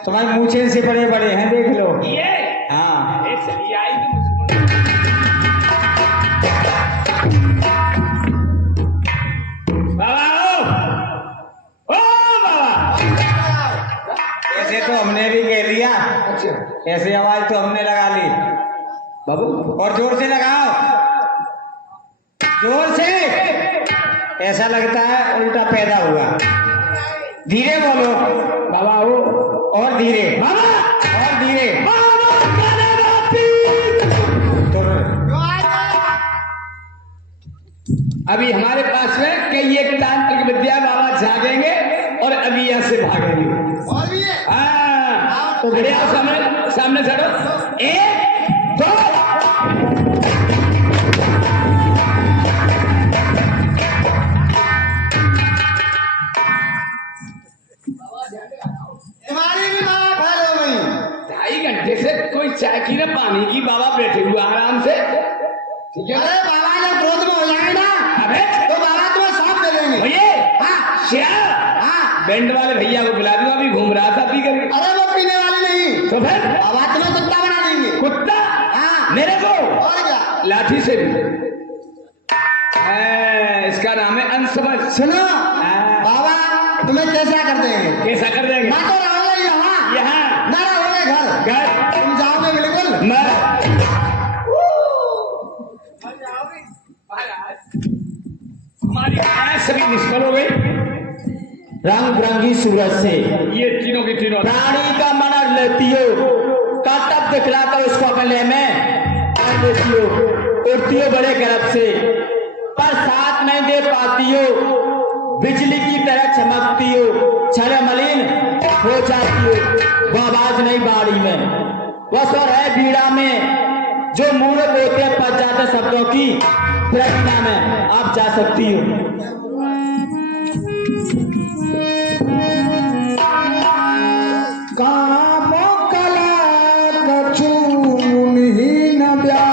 तुम्हारे मूछे से बड़े बड़े हैं, देख लो। ये हाँ ये चली आई तुम। बाबा ओ बाबा। ऐसे तो हमने भी कह लिया, अच्छा ऐसे आवाज तो हमने लगा ली। बाबू, और जोर से लगाओ, जोर से। ऐसा लगता है उल्टा पैदा हुआ। धीरे बोलो बाबा ओ, और धीरे, बाबा और धीरे। तो अभी हमारे पास में कई एक तांत्रिक विद्या, बाबा जागेंगे और अभी यहाँ से भागेंगे। और भी है। हाँ, तो बढ़िया, सामने सामने चढ़ो। 1 2। तुम्हारी भी बाबा फैल हो गई। 2.5 घंटे से कोई चाय की ना पानी की, बाबा बैठे हुए आराम से। ठीक है? अरे बाबा जब क्रोध में हो जाएंगे ना अबे तो बाबा तुम्हें सांप दे देंगे। भैया, हाँ श्याम, हाँ। बैंड वाले भैया को बुला दूंगा, अभी घूम रहा था पी करके। अरे वो पीने वाले नहीं, तो फिर बाबा तुम्हें कुत्ता बना देंगे। कुत्ता हाँ। मेरे को और क्या? लाठी से भी। इसका नाम है अनसमझ। सुनो हाँ। बाबा तुम्हें कैसा कर देंगे? कैसा कर देंगे? मैं तो रहोगे यहाँ, यहाँ ना रहोगे घर। घर तुम जाओगे बिल्कुल। मैं हमारी आंखें सभी निष्फल हो गई। रंग बिरंगी सूरज से ये तीनों की तीनों प्राणी का मन लेती हो, काटब दिखलाता उसको गले में और लेती हो, उड़ती हो बड़े गर्भ से, पर साथ नहीं दे पाती हो। बिजली की तरह चमकती हो, छड़े मलिन हो जाती हो। वो आवाज नहीं बाड़ी में, वो स्वर है बीड़ा में, जो मूर्त होते हैं पच जाते शब्दों की प्रज्ञा में आप जा सकती हो। कामो कला कछून ही न ब्याह।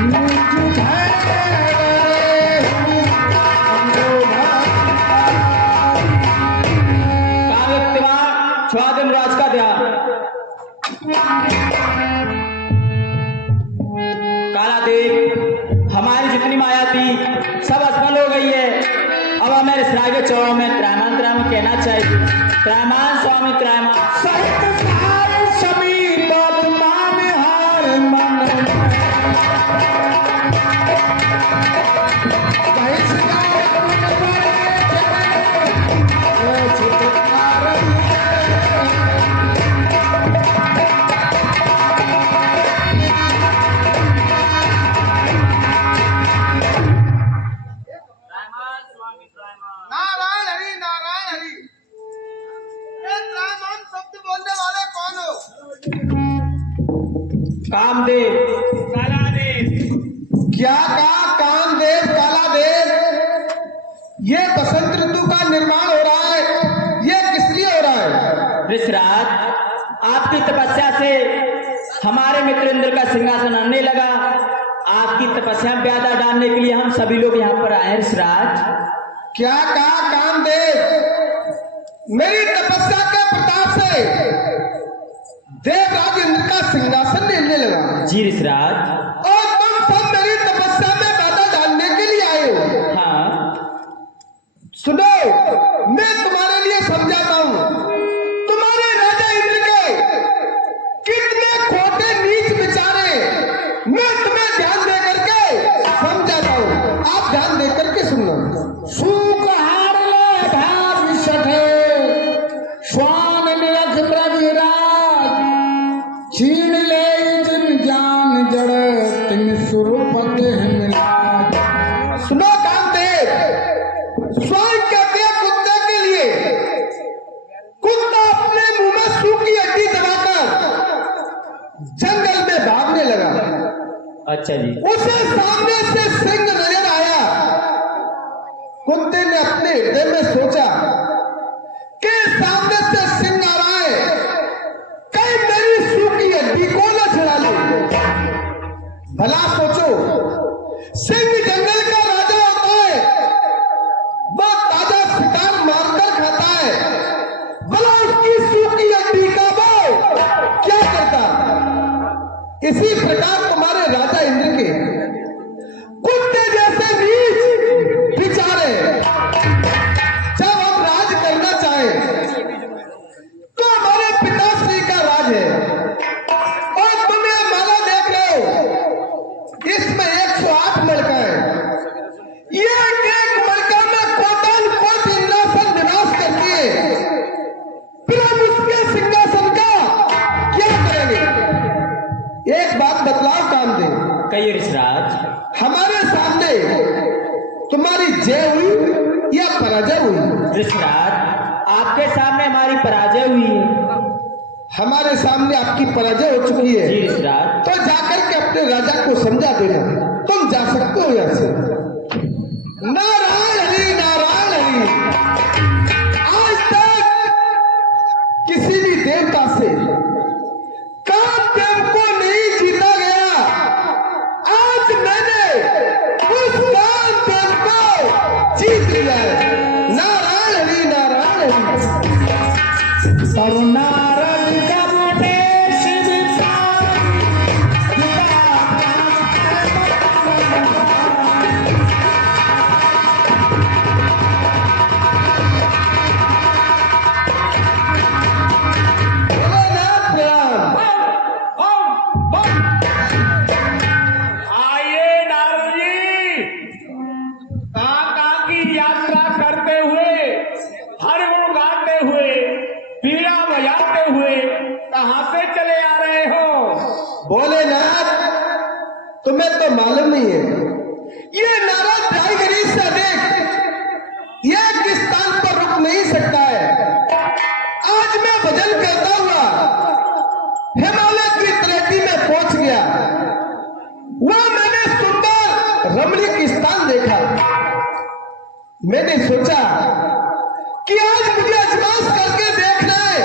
मुझ स्वाधीन राज का ध्यान काला देव, हमारी जितनी माया थी सब असफल हो गई है। अब हमें इस रागे चौड़ में त्रायमान त्रायमान कहना चाहिए। त्रायमान स्वामी त्रायमान। सभी बात मान हार मन नारायण हरि नारायण हरि। ये त्रायमान शब्द बोलने वाले कौन हो? कामदेव, कालादेव। क्या कहा? कामदेव, कालादेव। ये बसंत ऋतु का निर्माण हो रहा है, ये किस लिए हो रहा है? ऋषराज, आपकी तपस्या से हमारे मित्र इंद्र का सिंहासन आने लगा। आपकी तपस्या में प्यादा डालने के लिए हम सभी लोग यहाँ पर आए हैं ऋषराज। क्या कहा कामदेव? मेरी तपस्या के प्रताप से देवराज इंद्र का सिंहासन लेने लगा। जी ऋषराज। और तुम सब मेरी तपस्या में बाधा डालने के लिए आए हो। हाँ, सुनो, मैं तुम्हारे लिए समझाता हूँ। तुम्हारे राजा इंद्र के कितने खोटे नीच विचारे मैं तुम्हें ध्यान दे करके समझाता हूँ। आप ध्यान दे करके सुनना। सूख हार ले भाव सठे स्वान निरख प्रविराज छीन ले जिन जान जड़ तिन सुरपते मिलाज। सुनो कामदेव, स्वयं कहते हैं कुत्ते के लिए। कुत्ता अपने मुंह में सूखी हड्डी दबाकर जंगल में भागने लगा। अच्छा जी। उसे सामने से सिंह नजर आया। कुत्ते ने अपने हृदय में सोचा कि सामने से सिंह आ रहा है, कहीं मेरी सूखी हड्डी को न छिड़ा ले। भला सोचो, सिंह जंगल का राजा होता है, वह ताजा शिकार मारकर खाता है। भला उसकी सूखी हड्डी का वो क्या करता? इसी प्रकार तुम्हारे राजा इंद्र के कुत्ते जैसे नीच विचार है। जब हम राज करना चाहें तो हमारे पिताश्री का राज है। और तुम ये माला देख रहे हो, इसमें 108 मलका है। ये एक मलका में कोटान कोट इंद्रासन निवास करती है। फिर हम उसके सिंहासन का क्या करेंगे? एक बात बतलाओ कामदेव, कहिए ऋषराज। हमारे सामने तुम्हारी जय हुई या पराजय हुई? ऋषराज, आपके सामने हमारी पराजय हुई है। हमारे सामने आपकी पराजय हो चुकी है। जी ऋषराज। तो जाकर के अपने राजा को समझा देना। तुम जा सकते हो यहाँ से। नारायण हरि नारायण हरि। आज तक किसी भी देवता से कामदेव को नहीं जीता गया। आज मैंने उस कामदेव को जीत लिया है। नारायण हरि नारायण हरि। नारद करुणे शिव आइए नारद जी, कहाँ की यात्रा करते हुए, हर गुण गाते हुए, पीड़ा बजाते हुए कहाँ से चले आ रहे हो? भोलेनाथ, तुम्हें तो मालूम नहीं है, ये नारद टाइगरी से अधिक एक स्थान पर रुक नहीं सकता है। आज मैं भजन करता हुआ हिमालय की तलहटी में पहुंच गया। वहां मैंने सुंदर रमणीक स्थान देखा। मैंने सोचा कि आज मुझे अजमाइश करके देखना है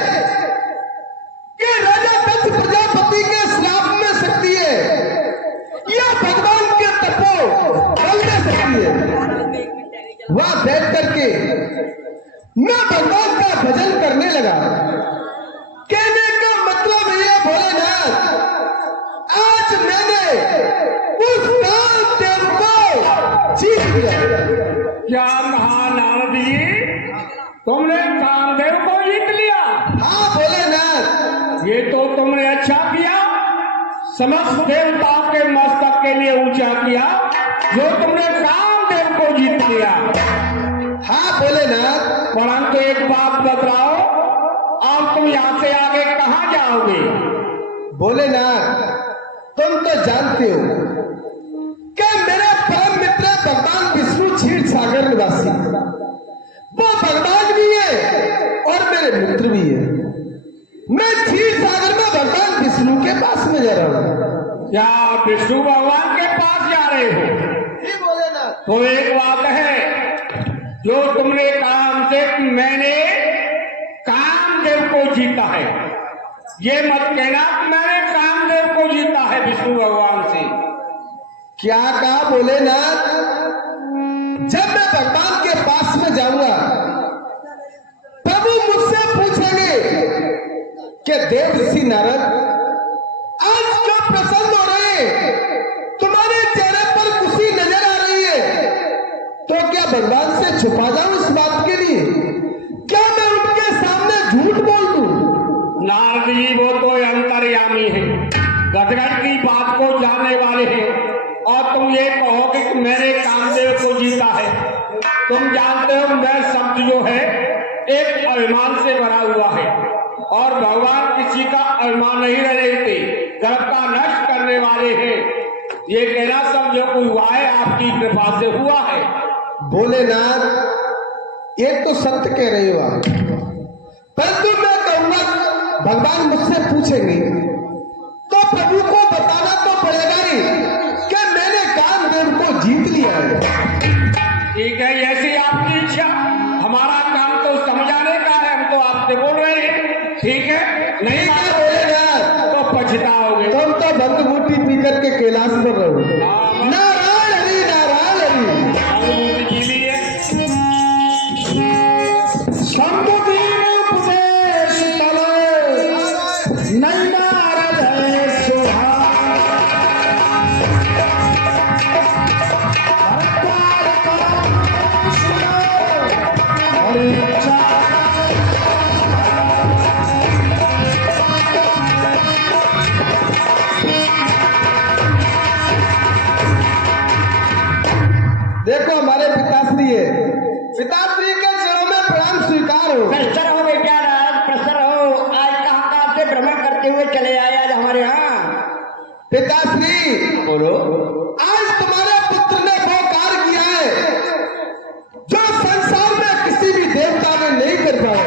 कि राजा दक्ष प्रजापति के श्राप में शक्ति है या भगवान के तपो बल में शक्ति है। वहां बैठ करके मैं भगवान का भजन करने लगा। कहने का मतलब ये भोलेनाथ, आज मैंने क्या कहा नारद जी? तुमने कामदेव को जीत लिया? हाँ भोलेनाथ, ये तो तुमने अच्छा किया, समस्त देवताओं के मस्तक के लिए ऊंचा किया, जो तुमने कामदेव को जीत लिया। हाँ भोलेनाथ। परंतु एक बात बतलाओ, अब तुम यहाँ से आगे कहाँ जाओगे? भोलेनाथ, तुम तो जानते हो कि मेरे परम मित्र भगवान विष्णु क्षीर सागर निवासी, वो भगवान भी है और मेरे मित्र भी है। मैं क्षीर सागर में भगवान विष्णु के पास में जा रहा हूँ। क्या विष्णु भगवान के पास जा रहे हो? जी भोलेनाथ। तो एक बात है, जो तुमने काम से मैंने कामदेव को जीता है, ये मत कहना कि मैंने कामदेव को जीता है विष्णु भगवान से। क्या कहा भोलेनाथ? जब मैं भगवान के पास में जाऊंगा, प्रभु मुझसे पूछेंगे कि देव ऋषि नारद, आज क्यों प्रसन्न हो रहे हैं? तुम्हारे चेहरे पर खुशी नजर आ रही है। तो क्या भगवान से छुपा जाऊं इस बात के लिए? क्या मैं उनके सामने झूठ बोल दूं? नारद जी वो तो अंतर्यामी है, गदगद की बात को जानने वाले हैं, और तुम ये कहोगे कि मैंने कामदेव को जीता है। तुम जानते हो मैं शब्द जो है एक अभिमान से भरा हुआ है, और भगवान किसी का अभिमान नहीं रहने देते, गर्व का नष्ट करने वाले हैं। ये कहना सब जो कोई हुआ है आपकी कृपा से हुआ है। भोलेनाथ, ये तो सत्य कह रहे हो आप, परंतु मैं कहूंगा भगवान मुझसे पूछेंगे तो प्रभु को बताना तो पड़ेगा ही कि मैंने कामदेव को जीत लिया है। ठीक है, ऐसी आपकी इच्छा, हमारा काम तो समझाने का है, हम तो आपसे बोल रहे हैं। ठीक है, नहीं ठीक है भोलेनाथ, तो पछताओगे। तुम तो भंग बूटी पी करके कैलाश पर रहो। हाँ, नारायण हरि, नारायण हरि। अनुभूति जी लिए देखो हमारे पिताश्री है, पिताश्री के चरणों में प्रणाम स्वीकार हो। प्रसन्न हो बेटा राज, प्रसन्न हो। आज कहाँ कहाँ से भ्रमण करते हुए चले आए आज हमारे यहाँ? पिताश्री, बोलो। आज तुम्हारे पुत्र ने वो कार्य किया है जो संसार में किसी भी देवता ने नहीं कर पाया।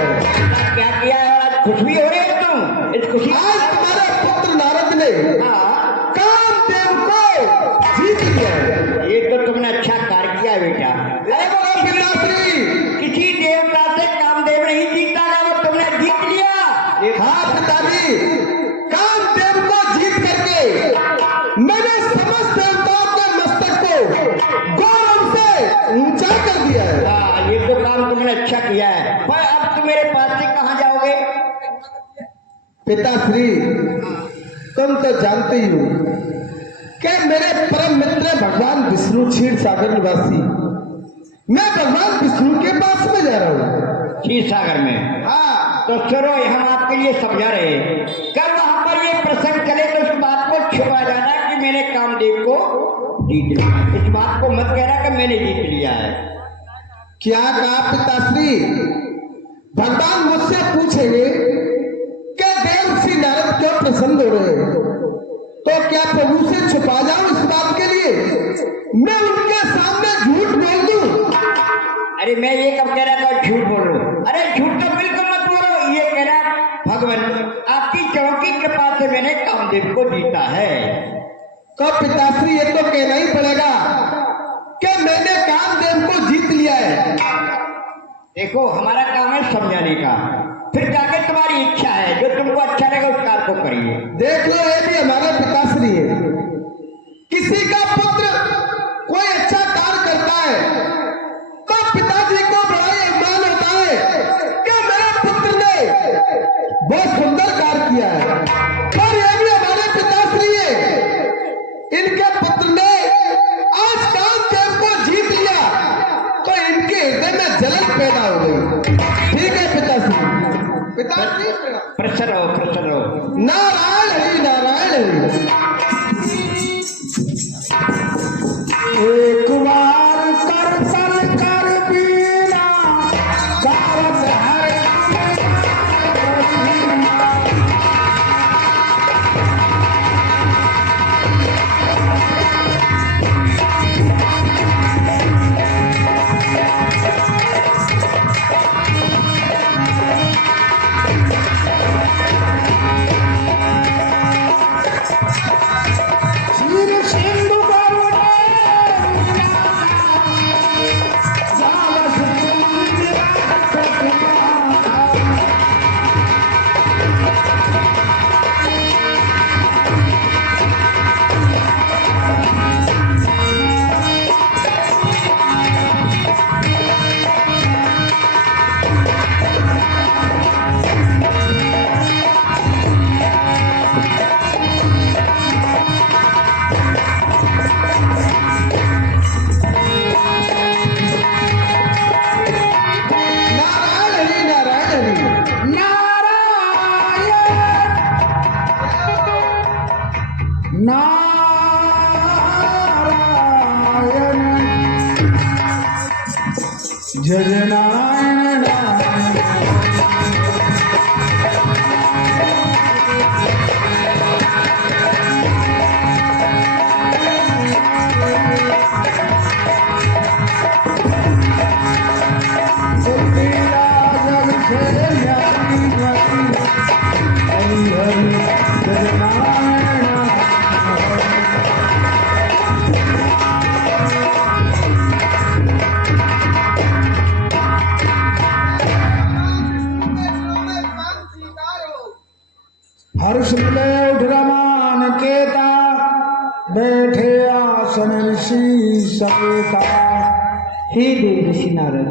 क्या किया है? आज खुश भी हो रहे हो तुम? इस खुशी आज तुम्हारे पुत्र नारद ने हाँ, कामदेव को जीत लिया है। ये तो तुमने अच्छा कार्य किया है बेटा। अरे वो पिताश्री, किसी देवता से कामदेव नहीं जीता है, वो तुमने जीत लिया। हाँ पिताजी, कामदेव को जीत करके मैंने समस्त देवताओं के मस्तक को गौरव से ऊंचा कर दिया है। हाँ, ये तो काम तुमने अच्छा किया है। पर अब तुम मेरे पास से कहाँ जाओगे? पिताश्री, तुम तो जानते ही हो कि मेरे परम मित्र भगवान विष्णु क्षीर सागर निवासी, मैं भगवान विष्णु के पास में जा रहा हूँ। क्षीर सागर में? हाँ, तो चलो, हम आपके लिए समझा रहे हैं। कल वहां पर ये प्रसंग चले तो इस बात को छुपा जाना कि मैंने कामदेव को जीत लिया। इस बात को मत कहना कि मैंने जीत लिया है। क्या कहा पिताश्री? भगवान मुझसे पूछेंगे कि देव श्री नारद क्यों प्रसन्न हो रहे हैं, तो क्या प्रभु से छुपा जाऊं इस बात के लिए? मैं उनके सामने झूठ बोल दूं? अरे मैं ये कब कह रहा था झूठ बोल रहा हूँ? अरे झूठ तो बिल्कुल मत बोलो। ये कह रहा भगवान आपकी चौकी कृपा से मैंने कामदेव को जीता है। तो पिताश्री, ये तो कहना ही पड़ेगा कि मैंने कामदेव को जीत लिया है। देखो, हमारा काम है समझाने का, फिर जाके तुम्हारी इच्छा है, जो तुमको अच्छा लगे उस कार्य को करिए। देख लो, ये भी हमारे पिताश्री है। किसी का पुत्र कोई अच्छा कार्य करता है तो पिताजी को बड़ा अभिमान होता है कि मेरे पुत्र ने बहुत सुंदर कार्य किया है। पर ये भी हमारे पिताश्री है, इनके पुत्र ने आज कामदेव को जीत लिया तो एक बार कर बीना गावत हर शीर सिंधु करुणे जावस चंद्रा नारायण हरि नारायण हरि नारायण जय नारायण हर्ष मिले उठ रमान केता बैठे आसन ऋषि सवेता। हे देव ऋषि नारद,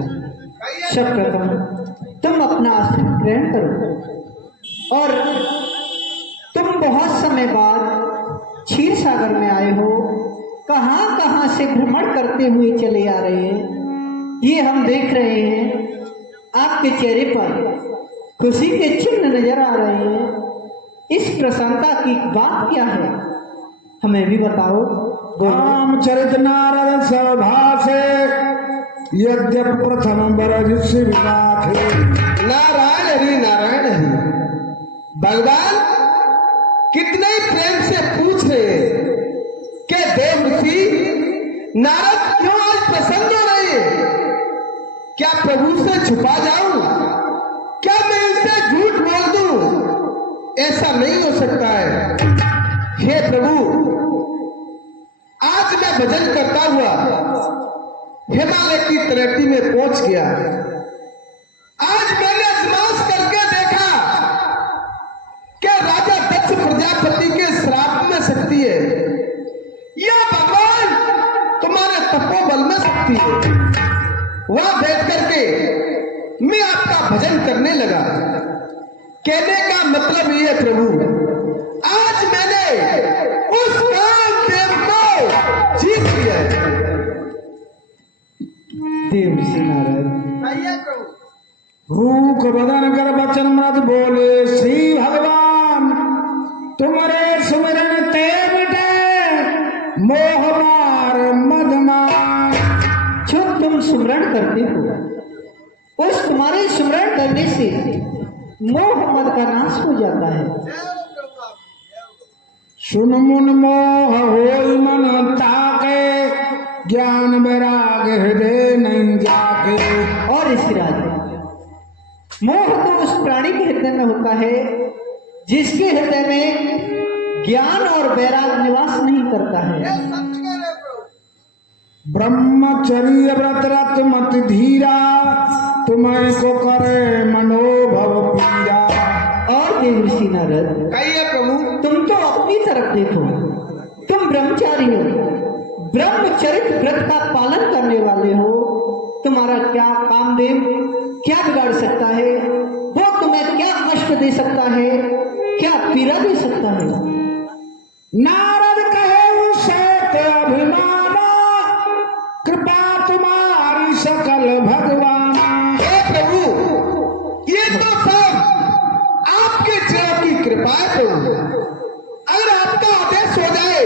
सर्वप्रथम तुम अपना आसन ग्रहण करो और तुम बहुत समय बाद क्षीर सागर में आए हो। कहाँ कहाँ से भ्रमण करते हुए चले आ रहे हैं, ये हम देख रहे हैं। आपके चेहरे पर खुशी के चिन्ह नजर आ रहे हैं। इस प्रसन्नता की बात क्या है, हमें भी बताओ। रामचरित नारद सभा से यद्यप प्रथम बरज से विराथे। नारायण हरि नारायण हरि। भगवान कितने ही प्रेम से पूछ रहे हैं कि देव ऋषि नारद क्यों आज प्रसन्न हो रहे हैं? क्या प्रभु से छुपा जाऊं? क्या मैं इनसे झूठ बोल दूं? ऐसा नहीं हो सकता है। हे प्रभु, आज मैं भजन करता हुआ हिमालय की तलहटी में पहुंच गया। आज मैंने आजमाइश करके देखा कि राजा दक्ष प्रजापति के श्राप में शक्ति है या भगवान तुम्हारे तपोबल में शक्ति है। वहां बैठ करके मैं आपका भजन करने लगा। कहने का मतलब ये है प्रभु, आज मैंने उस कामदेव को जीत लिया है। देव ऋषि नारद, भूख बदन कर बचन मत बोले श्री भगवान, तुम्हारे सुमिरन ते मिटे मोह मार मद मार। जो तुम सुमरण करते हो, उस तुम्हारे सुमरण करने से मोह मद का नाश हो जाता है। सुन मुन मोह होई मन ताके, ज्ञान वैराग हृदय नहीं जाके। और इसके राजा, मोह तो उस प्राणी के हृदय में होता है जिसके हृदय में ज्ञान और वैराग निवास नहीं करता है। ब्रह्मचर्य व्रत रत मत धीरा, तुम्हें को करे मनोभव पीरा। और देव ऋषि नारद, कहिए प्रभु। तुम तो अपनी तरफ देखो, तुम ब्रह्मचारी हो, ब्रह्मचरित व्रत का पालन करने वाले हो। तुम्हारा क्या कामदेव क्या बिगाड़ सकता है? वो तुम्हें क्या कष्ट दे सकता है, क्या पीड़ा दे सकता है? नारद कहे उसे अभिमाना, कृपा तुम्हारी सकल भगवान। हे प्रभु, ये तो सब आपके चरणों की कृपा है प्रभु। अगर आपका आदेश हो जाए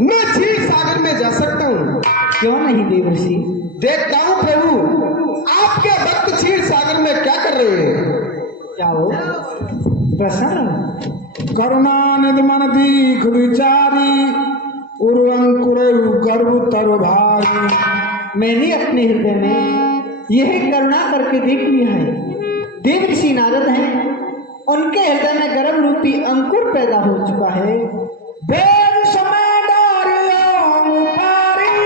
मैं क्षीर सागर में जा सकता हूँ। क्यों नहीं देवर्षि? देखता हूँ प्रभु आपके भक्त क्षीर सागर में क्या कर रहे हैं। क्या हो? प्रसन्न करुणानिधि मन दीख विचारी उर्वंकुर गर्भ तर भारी। मैंने अपने हृदय में यह करुणा करके देख लिया है। देवर्षि नारद हैं, उनके हृदय में गर्भ रूपी अंकुर पैदा हो चुका है। वेद समय डारियों पारी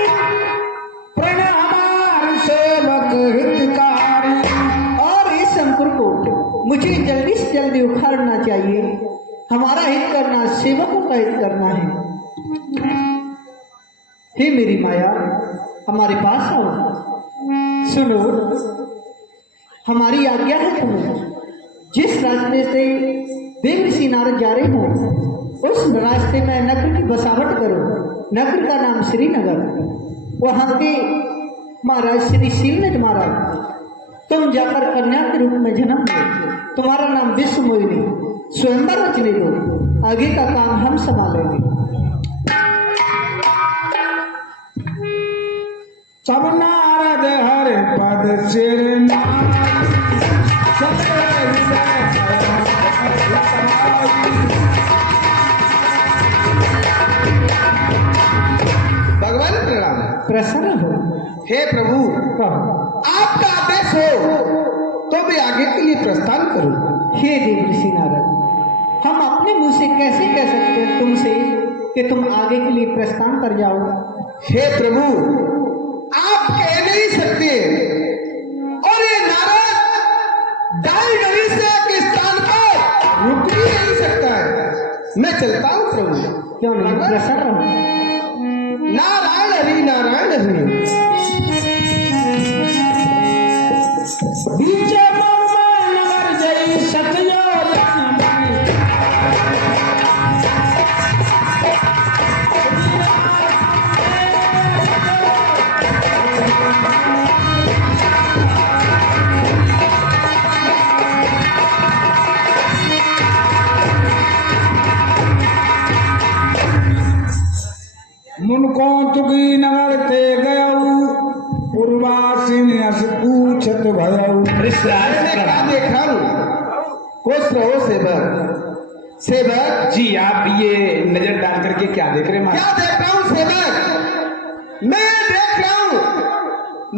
प्रण हमार सेवक हितकारी। और इस अंकुर को मुझे जल्दी से जल्दी उखाड़ना चाहिए। हमारा हित करना, सेवकों का हित करना है। हे मेरी माया, हमारे पास आओ। सुनो, हमारी आज्ञा है तुम्हें। जिस रास्ते से देवर्षि नारद जा रहे हो उस रास्ते में नगर की बसावट करो। नगर का नाम श्रीनगर। वहाँ के महाराज श्री शीलनिधि महाराज, तुम जाकर कन्या के रूप में जन्म लो। तुम्हारा नाम विश्व मोहिनी। स्वयंवर रचने दो, आगे का काम हम संभालेंगे। सब नारद हर पद सिर भगवान प्रणाम। प्रसन्न हो? हे प्रभु कहो। आपका आदेश हो तो भी आगे के लिए प्रस्थान करूं। हे देवर्षि नारद, हम अपने मुंह से कैसे कह सकते हैं तुमसे कि तुम आगे के लिए प्रस्थान कर जाओ? हे प्रभु आप कह नहीं सकते। और ये नारद दाई नदी से एक स्थान पर रुक ही नहीं सकता है। मैं चलता हूँ प्रभु। क्यों नहीं? प्रसन्न हो? नारायण हरि नारायण हरि। बीचे नगर जई सतयो मुनको तुगी नगर ते गयऊ उर्वासिनी अस पूछत भयऊ। मैंने क्या देख रहा हूँ? खुश रहो सेवक। सेवक जी आप ये नजर डाल करके क्या देख रहे हैं महाराज? क्या देख रहा हूँ सेवक? मैं देख रहा हूँ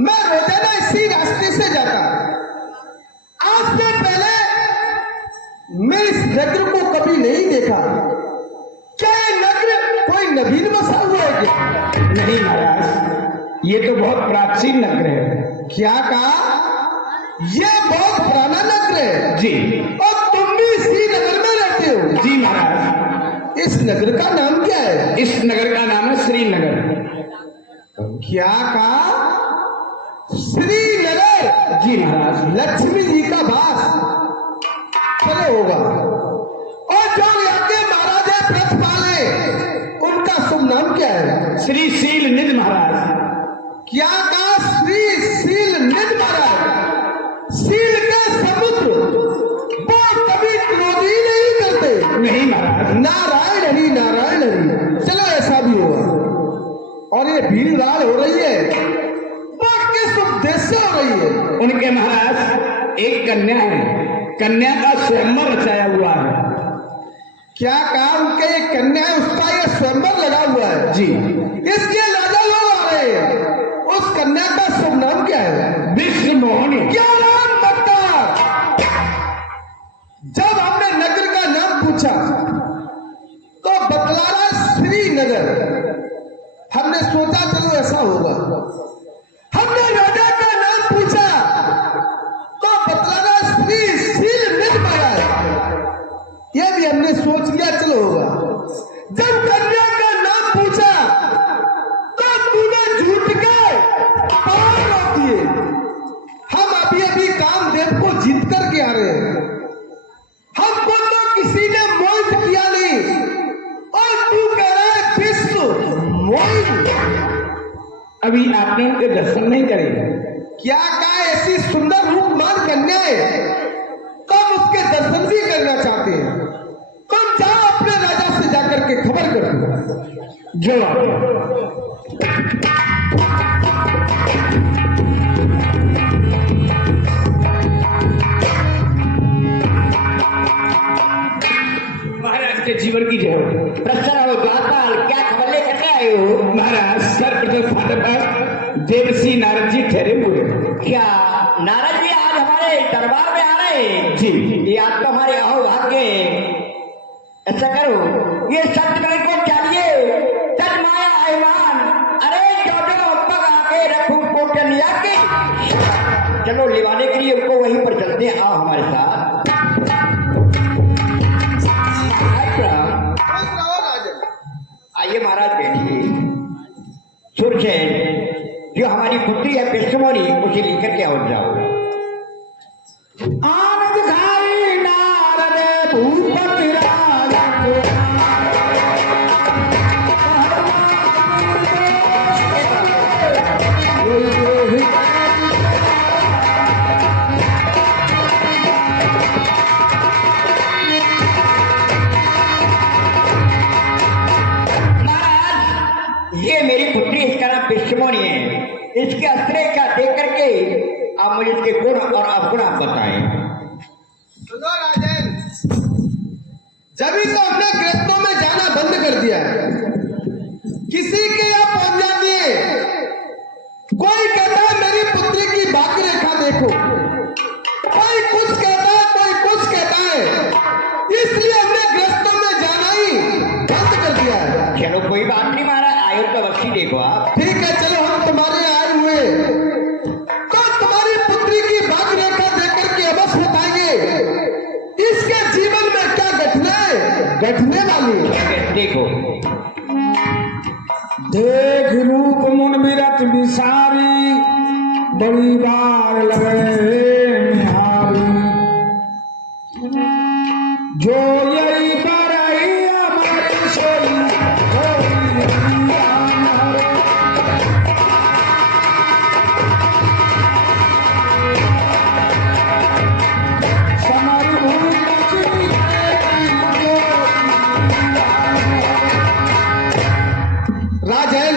मैं रोजाना इसी रास्ते से जाता। आज से पहले मैं इस नगर को कभी नहीं देखा। क्या ये नगर कोई नवीन बसा हुआ है क्या? नहीं महाराज, ये तो बहुत प्राचीन नगर है। क्या कहा? ये बहुत पुराना नगर है जी और तुम भी इसी नगर में रहते हो। जी महाराज, इस नगर का नाम क्या है? इस नगर का नाम है श्रीनगर। क्या कहा? श्रीनगर। जी महाराज। लक्ष्मी जी का वास चलो होगा। और जो यहाँ के महाराज है प्रथपाले, उनका शुभ नाम क्या है? श्री शीलनिधि महाराज। क्या कहा? श्री शीलनिधि महाराज। शील के समुद्र वो कभी क्रोधी नहीं करते। नहीं महाराज। नारायण हरि नारायण हरि। चलो ऐसा भी होगा। और ये भीड़ भाड़ हो रही है वो किस उद्देश्य से हो रही है? उनके महाराज एक कन्या है, कन्या का स्वयंवर रचाया हुआ है। क्या कहा? उनके एक कन्या है, उसका ये स्वयंवर लगा हुआ है। जी इसके राजा लोग आ रहे हैं। उस कन्या का शुभ नाम क्या है? विश्व मोहिनी। क्या नाम बता? जब हमने नगर का नाम पूछा तो बतला रहा श्रीनगर। हमने सोचा चलो ऐसा होगा। हमने राजा का नाम पूछा तो बतला रहा श्री शीलनिधि महाराज। यह भी हमने सोच लिया चलो होगा। जब कन्या का नाम पूछा तो तूने झूठ के पार रोक दिए। हम अभी अभी कामदेव को जीत करके आ रहे हैं। हमको तो किसी ने मोहित किया नहीं और तू कह रहा है विश्व मोहित। अभी आपने उनके दर्शन नहीं करे। क्या कहा? ऐसी सुंदर रूपमान कन्या है, तुम उसके दर्शन भी करना चाहते हैं? तुम जाओ अपने राजा से जाकर के खबर कर दो। जो देवसी नारद जी ठहरे हुए हैं। क्या नारद जी आज हमारे दरबार में आ रहे हैं? जी। ये आज तो हमारे अहो भाग्य। ऐसा करो, ये सत्य मेरे को चाहिए, सच माया ऐमान। अरे जो पग आके रखू कोटनिया के, चलो लिवाने के लिए उनको वहीं पर चलते हैं। आओ हमारे साथ। खुश रहो राजन। आइए महाराज बैठिए। सुरचैन जो हमारी पुत्री है पेशमोरी, उसे लेकर के आओ जाओ। आनंद खाई नारद भूपति राजा को ये मेरी पुत्री, इसका नाम पेशमोनी है। इसके अस्त्र का देख करके आप मुझे इसके गुण और अवगुण आप बताएं। सुनो राजन, जब ही तो अपने गृहस्थों में जाना बंद कर दिया है, किसी के यहाँ पहुंच जाती है। कोई कहता है मेरी पुत्री की भाग्य रेखा देखो, कोई कुछ कहता है, कोई कुछ कहता है, इसलिए हमने गृहस्थों में जाना ही बंद कर दिया है। चलो कोई बात नहीं महाराज, आयो तो अवश्य देखो आप। ठीक है, चलो हम तुम्हारे आए हुए तो तुम्हारी पुत्री की भाग्य रेखा देख करके अवश्य बताएंगे इसके जीवन में क्या घटने वाली है। देखो देख रूप मुन विरत विसारी, बड़ी बार लगे निहारी। जो यही करई हमारी सोई, राजन,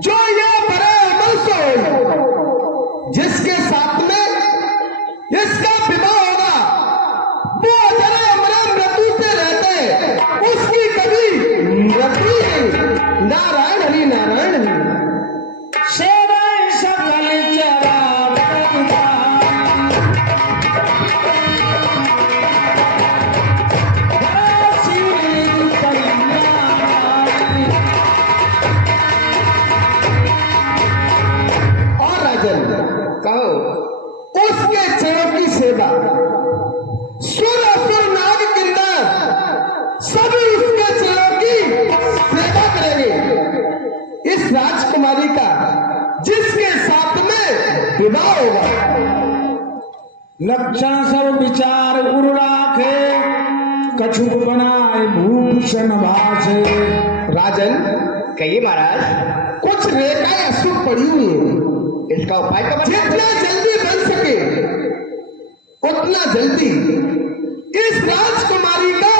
जो ये बड़े अमल सोई, जिसके साथ में इसका विवाह होगा, वो अजरा अमरा मृत्यु से रहते, उसकी कभी मृत्यु नहीं। नारायण हरि नारायण हरि। सेवा सकल चराचर और राजन, कहो। उसके चरणों की सेवा सुर असुर नाग किन्नर सभी उसके चरणों की सेवा करेंगे। इस राजकुमारी का जिसके साथ में विवाह होगा, लक्षण सब विचार गुरु राखे, कछुक बनाए भूषण भाषे। राजन, कहिए महाराज, कुछ रेखाएं अशुभ पड़ी हुई हैं, इसका उपाय तो बताइए। जितना जल्दी बन सके उतना जल्दी इस राजकुमारी का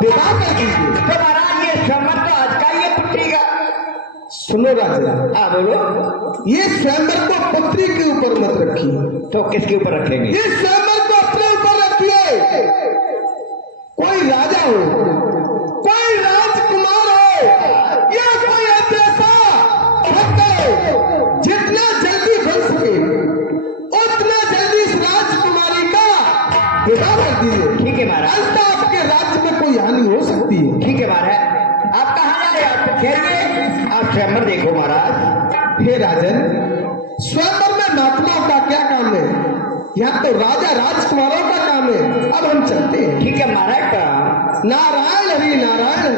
विवाह कर दीजिए। तो महाराज ये स्वयंवर तो आज का ही है पुत्री का। सुनो राजन, हाँ बोलो। ये स्वयंवर को पुत्री के ऊपर मत रखिए, तो किसके ऊपर रखेंगे? इस स्वयंवर को अपने ऊपर रखिए। कोई राजा हो, कोई राजकुमार हो, या कोई ऐसा भक्त हो, जितना जल्दी बन सके उतना जल्दी इस राजकुमारी का विवाह कर दीजिए। ठीक है महाराज। अंत आपके राज्य में कोई हानि हो सकती है। ठीक है महाराज। आप कहाँ जा रहे हैं? आप तो ठहरिए, आप स्वयंवर देखो महाराज। हे राजन, स्वयंवर में महात्माओं का क्या काम है? यहाँ तो राजा राजकुमारों का काम है। अब हम चलते हैं। ठीक है महाराज का। नारायण हरि नारायण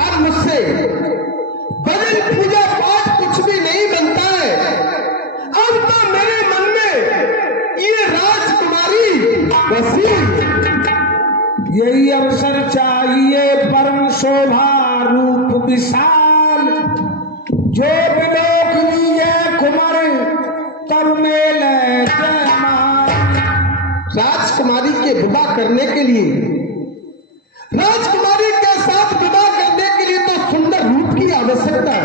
अब मुझसे भजन पूजा पाठ कुछ भी नहीं बनता है। अब तो मेरे मन में ये राजकुमारी बसी हुई है। यही अवसर चाहिए परम शोभा रूप विशाल, जो विलोक लीजे कुमार तब मेले जयमाल। राजकुमारी के विवाह करने के लिए, राजकुमारी के साथ विवाह करने के लिए तो सुंदर रूप की आवश्यकता आवश्यकता है।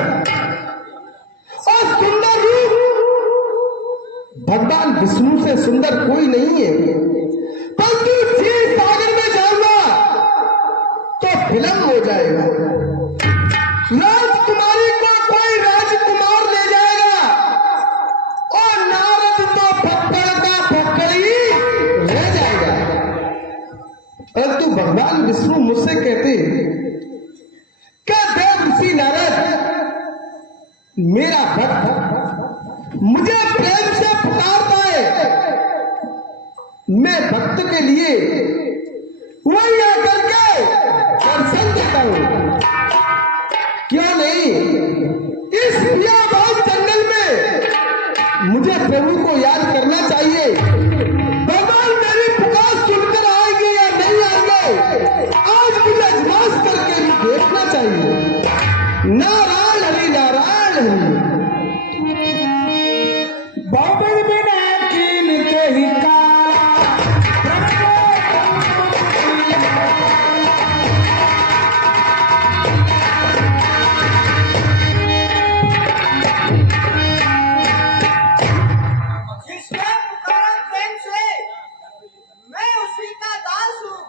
और सुंदर रूप भगवान विष्णु से सुंदर कोई नहीं है। परंतु क्षीर सागर में जाऊंगा तो विलंब हो जाएगा। राजकुमारी को कोई राजकुमार ले जाएगा और नारद तो फक्कड़ का फक्कड़ ही रह जाएगा। परंतु भगवान विष्णु मुझसे कहते क्या देव ऋषि नारद, मेरा भक्त मुझे प्रेम से पुकारता है, मैं भक्त के लिए वही आकर के दर्शन देता हूं। क्यों नहीं इस बियाबान जंगल में मुझे प्रभु को याद करना चाहिए। भगवान मेरी पुकार सुनकर आएंगे या नहीं आएंगे, आज मुझे आजमाइश करके भी देखना चाहिए। नारायण हरि नारायण हरि। बाबर बिना कीन के ही जिसने पुकारा प्रेम से, मैं उसी का दास हूँ।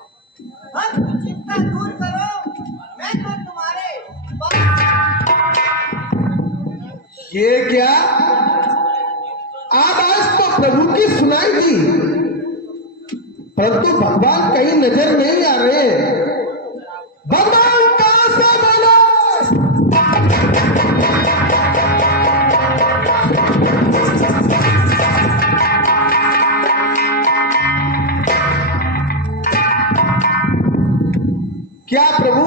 भक्त चिंता दूर करो, मैं तो तुम्हारे ये क्या आवाज तो प्रभु की सुनाई दी, परंतु भगवान कहीं नजर नहीं आ रहे। भगवान कहां से बोलो? क्या प्रभु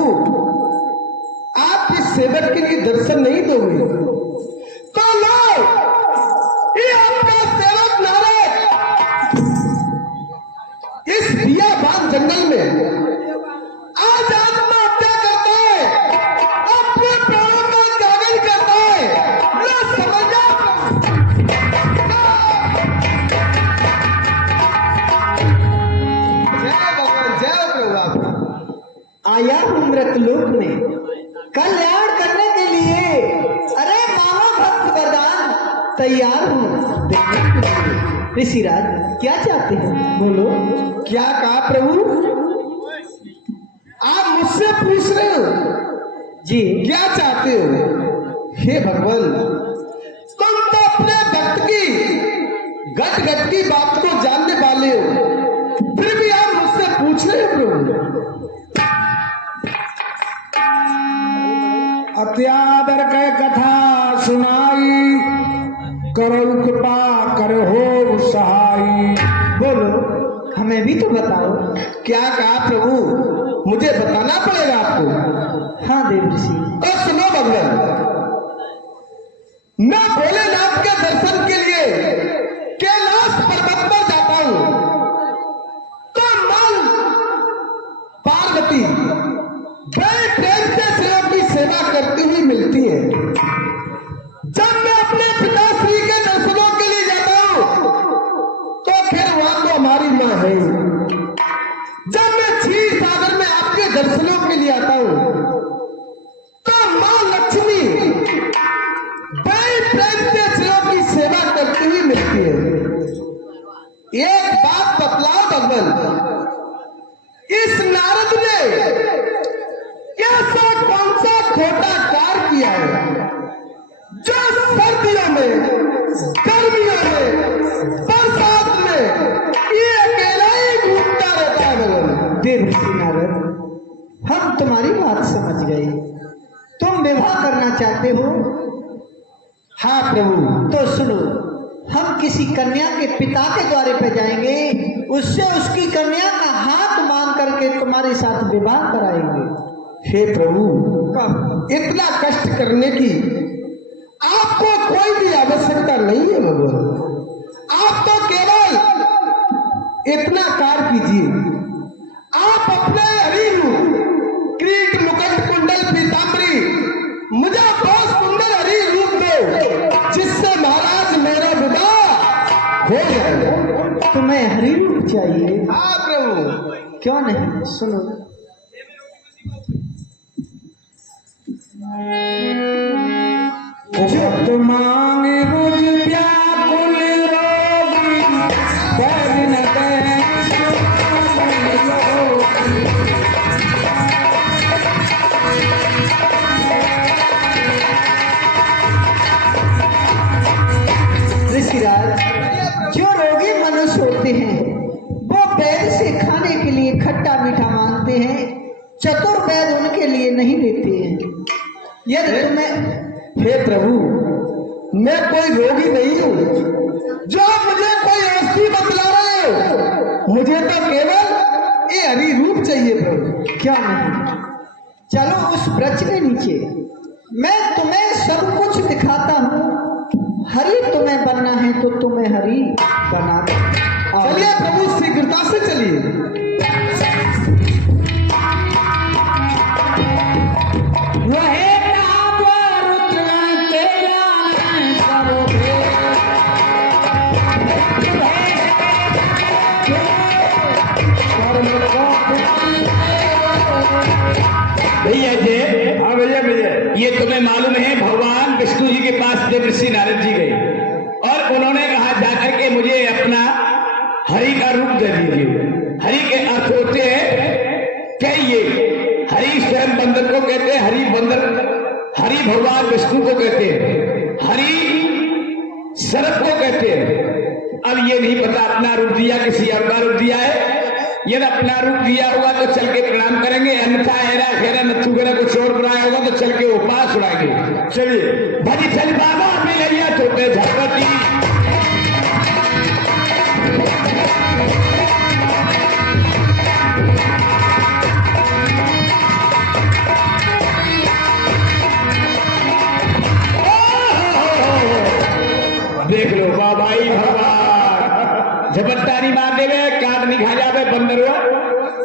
आप इस सेवक के लिए दर्शन नहीं दोगे? तो लो, ये आपका सेवक नारद इस बियाबान जंगल में आज आत्महत्या करता है, अपने प्राणों का त्यागन करता है। लो समझा जय भगवान, जय प्रभु। आप आया हूँ मृतलोक में कल्याण करने के लिए। अरे मामा भक्त वरदान तैयार हूँ देने के लिए। ऋषिराज क्या चाहते हैं बोलो। क्या कहा प्रभु? आप मुझसे पूछ रहे हो जी क्या चाहते हो? हे भगवान, तुम तो अपने भक्त की घट घट की बात को जानने वाले हो, फिर भी आप मुझसे पूछ रहे हो प्रभु। अत्यादर के कथा सुनाई, करो कृपा करहो सहाई। बोलो, हमें भी तो बताओ। क्या कहा प्रभु? मुझे बताना पड़ेगा आपको। हाँ देव ऋषि। तो सुनो भगवान, मैं भोलेनाथ के दर्शन के लिए कैलाश पर्वत पर जाता हूं, तो मन पार्वती बड़े प्रेम से शिव की सेवा करती हुई मिलती है। जब मैं अपने पिताश्री के दर्शनों के लिए जाता हूं, तो खैर वहां तो हमारी माँ है। जब मैं क्षीर सागर में आपके दर्शनों के लिए आता हूं, तो माँ लक्ष्मी बड़े प्रेम से शिव की सेवा करती हुई मिलती है। एक बात बतलाओ भगवान, इस नारद ने ऐसा कौन सा खोटा कार्य किया है जो सर्दियों में, गर्मियों में, बरसात में ये अकेला ही घूमता रहता है भगवान? देव ऋषि नारद, हम तुम्हारी बात समझ गए। तुम विवाह करना चाहते हो? हाँ प्रभु। तो सुनो, हम किसी कन्या के पिता के द्वारे पे जाएंगे, उससे उसकी कन्या का हाथ मांग करके तुम्हारे साथ विवाह कराएंगे। हे प्रभु, कब? इतना कष्ट करने की आपको कोई भी आवश्यकता नहीं है भगवान। आप तो केवल इतना कार्य कीजिए, आप अपने हरि रूप, क्रीट, मुकुट, कुंडल, पीताम्बरी, मुझे बहुत सुंदर हरि रूप दो, जिससे महाराज मेरा विवाह हो जाए। तुम्हें हरि रूप चाहिए? हाँ प्रभु। क्यों नहीं, सुनो। उपत मांग रुज व्याकुल रोगी बैद न दैस ऋषिराज, जो रोगी मनुष्य होते हैं वो वैद्य से खाने के लिए खट्टा मीठा मांगते हैं, चतुर वैद्य उनके लिए नहीं देते हैं। यदि तुम्हें हे प्रभु, मैं कोई रोगी नहीं हूँ जो मुझे कोई औषधि बतला रहे हो। मुझे तो केवल ये हरी रूप चाहिए प्रभु। क्या नहीं, चलो उस वृक्ष के नीचे, मैं तुम्हें सब कुछ दिखाता हूँ। हरि तुम्हें बनना है तो तुम्हें हरि बना दो। आओ। चलिए प्रभु, शीघ्रता से चलिए। वहे ताप रुद्रगण के जान करोगे भैया जी, हाँ भैया भैया, ये तुम्हें मालूम है भगवान विष्णु जी के पास देवर्षि नारद जी गए और उन्होंने कहा जाकर के मुझे अपना हरि का रूप दे दीजिए। हरि के अर्थ होते हैं कहिए, हरि स्वयं बंदर को कहते हैं, हरि बंदर, हरि भगवान विष्णु को कहते हैं, हरि सर्प को कहते हैं। अब ये नहीं पता अपना रूप दिया किसी और का रूप दिया है। यदि अपना रूप दिया होगा तो चल के प्रणाम करेंगे, अन्यथा हेरा फेरा नथु वगैरह कुछ और बनाया होगा तो चल के उपास उड़ाएंगे। चलिए भजी चल बाबा मिलैया तो पे झपटी। देख लो बाबाई भगवान झपट्टानी मार देवे, काट नहीं खा जावे बंदर हुआ,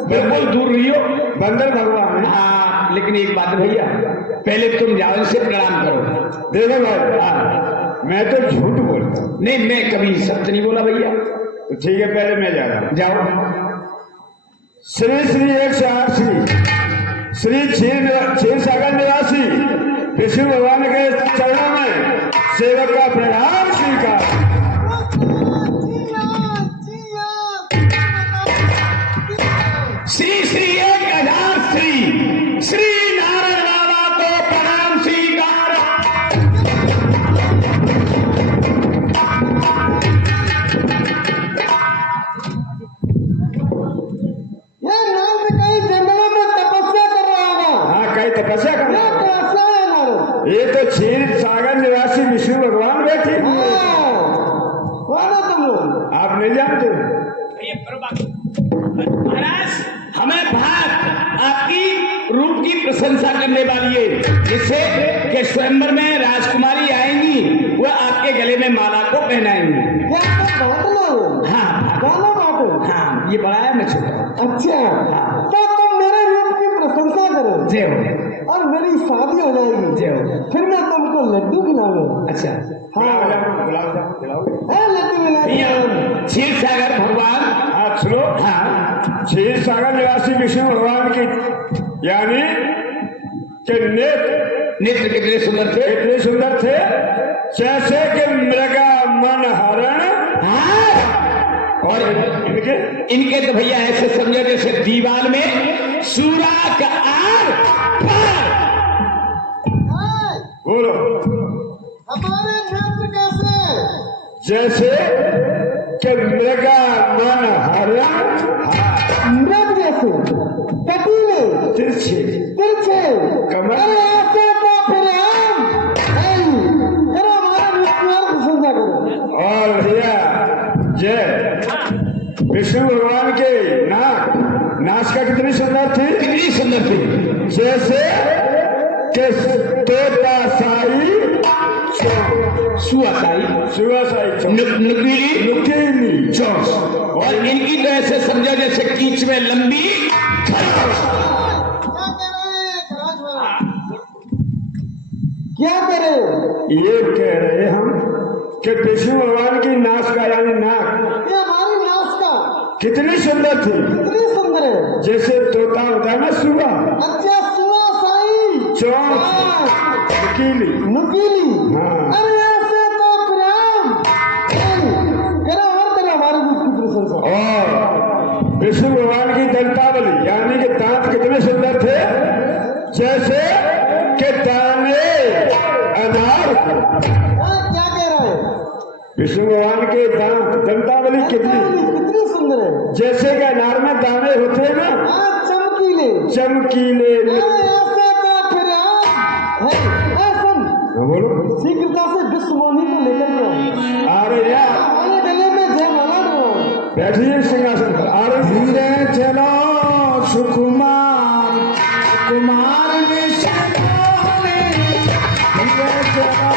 बिल्कुल दूर रहियो। बंदर भगवान। हाँ, लेकिन एक बात भैया, पहले तुम जाओ इनसे प्रणाम करो। देखो भाई, हाँ, मैं तो झूठ बोलता हूँ। नहीं, मैं कभी सत्य नहीं बोला भैया। तो ठीक है, पहले मैं जा रहा हूँ। जाओ। श्री श्री 108 श्री क्षीर सागर निवासी विष्णु भगवान के चरणों में सेवक का प्रणाम स्वीकार। श्री श्री 1000 श्री श्री नारायण बाबा को प्रणाम स्वीकार। ये नारद कहीं जंगलों में तपस्या कर रहा होगा। हाँ, कई तपस्या कर ये कैसा है नारद? ये तो क्षीर सागर निवासी विष्णु भगवान बैठे। हाँ, कौन है तुम लोग? आप नहीं जानते? महाराज, हमें बात आपकी रूप की प्रशंसा करने वाली है, जिससे कि स्वयंवर में राजकुमारी आएंगी, वह आपके गले में माला को पहनाएंगी। क्या तुम बांटना हो? हाँ गाना बांटो। हाँ, ये बड़ा है, मैं छोटा। अच्छा, हाँ। तो तुम मेरे रूप की प्रशंसा करो जय हो। और मेरी शादी हो जाएगी। जय हो। फिर मैं तुमको लड्डू खिलाऊंगा। अच्छा, हाँ, गुलाब जामुन खिलाओगे? लड्डू खिलाऊंगा। क्षीर सागर भगवान। हाँ सुनो, हाँ, क्षीर सागर निवासी विष्णु भगवान की यानी के नेत्र कितने सुंदर थे। इतने सुंदर थे जैसे कि मृगा मन हरण। हाँ, और इनके तो भैया ऐसे समझो जैसे दीवार में सूरा का आग पार। बोलो, हमारे नेत्र कैसे? जैसे कि मृगा मन हरण। मृग जैसे, कटीले, तिरछे, तिरछे, कमर। अरे ऐसे तो फिर हम करो, हमारे रूप की और प्रशंसा करो। और भैया जय विष्णु भगवान के नाश का कितनी सुंदर थी। कितनी सुंदर थी। जैसे कि तोता साई सुआसाई, नुकीली, नुकीली चौस, और इनकी तो ऐसे समझो जैसे कीच में लंबी क्या करे? ये कह रहे हम कि विष्णु भगवान की नाश का यानी नाक ये हमारी नाश का कितनी सुंदर थी। कितनी सुंदर है। जैसे तोता होता है ना सुबह। अच्छा, सुआ साई। चौंक नुकीली। नुकीली। हाँ। अरे ऐसे तो प्रेम करो और तेरा हमारे रूप की प्रशंसा। और विष्णु भगवान की दंतावली यानी कि दांत कितने सुंदर थे, जैसे कि दाने अनार। क्या कह रहा है? विष्णु भगवान के दांत दंतावली कितनी सुंदर है, जैसे कि अनार में दाने होते हैं ना, चमकीले चमकीले। ऐसे तो फिर सुन, बोलो। शीघ्रता से विश्वमोहिनी को लेकर के अरे यार हमारे गले में जयमाला दो। बैठिए सिंहासन पर। अरे धीरे चलो सुकुमार कुमार विष्णुमोहिनी, धीरे चलो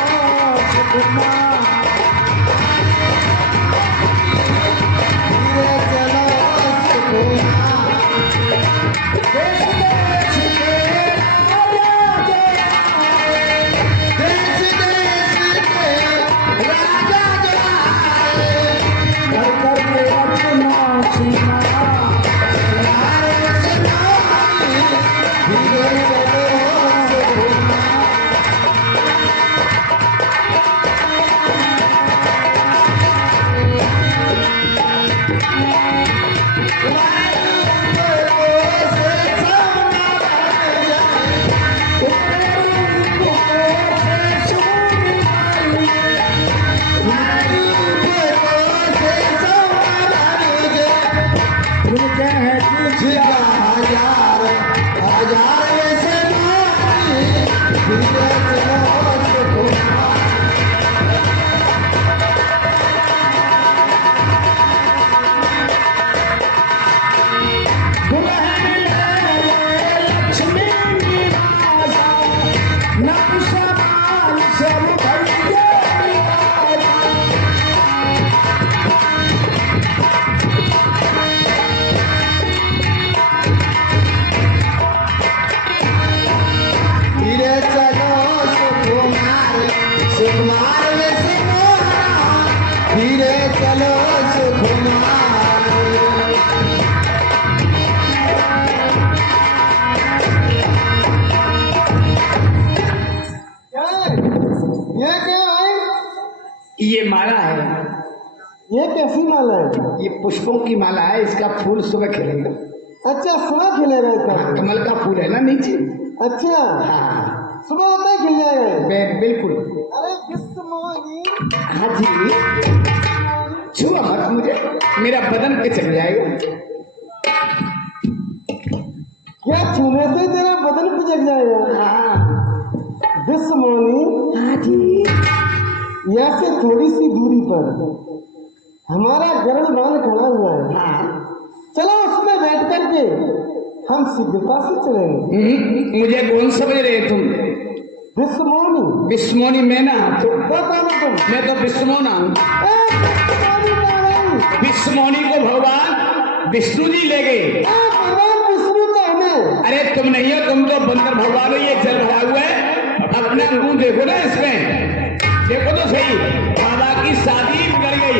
सुकुमार, धीरे चलो सुकुमार, देश देश के राजा जय, देश देश के राजा जय, घर घर में अपना सीमा, यार विष्णुमोहिनी, धीरे चलो सुकुमार। धीरे चलो सुकुमार, सुकुमार विष्णुमोहिनी, धीरे चलो सुकुमार। ये क्या है? ये माला है, ये कैसी माला है? ये पुष्पों की माला है, इसका फूल सुबह खिलेगा। अच्छा, सुबह खिलेगा इसका? कमल का फूल है ना नीचे। अच्छा, हाँ सुबह होता ही खिल जाएगा। बिल्कुल। अरे विश्वमोहिनी, हाँ जी, छुआ मत मुझे, मेरा बदन पे चल जाएगा। क्या छूने से तेरा बदन पिचक जाएगा? हाँ विश्वमोहिनी, हाँ जी, यहाँ से थोड़ी सी दूरी पर हमारा गरुड़ बांध खड़ा हुआ है। हाँ। चलो उसमें बैठ करके हम शीघ्रता से चलेंगे। मुझे कौन समझ रहे तुम? विश्वमोहिनी? विश्वमोहिनी मैं ना, तो क्या काम है तुम? मैं तो विश्वमोहना हूँ। विश्वमोहिनी कहाँ गई? विश्वमोहिनी को भगवान विष्णु जी ले गए। भगवान विष्णु तो हमें। अरे तुम नहीं हो, तुम तो बंदर भगवान हो। ये जल भरा हुआ है, अपना मुंह देखो ना इसमें, देखो तो सही, बाबा की शादी कर गई।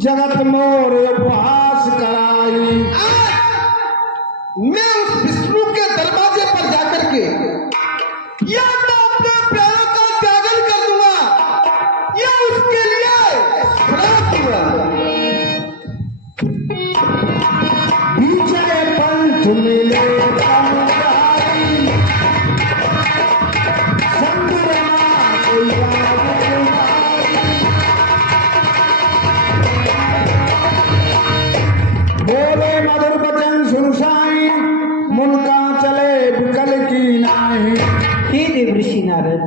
जगत मोर उपहास कराई। मैं उस विष्णु के दरवाजे पर जाकर के या तो अपने प्यारों का त्यागन कर दूंगा या उसके लिए श्राप दूंगा। विजय पंथ मिले समुदाई, संग्राम बोले मधुर बचन सुन साई, मुनका चले विकल की नाही। हे देव ऋषि नारद,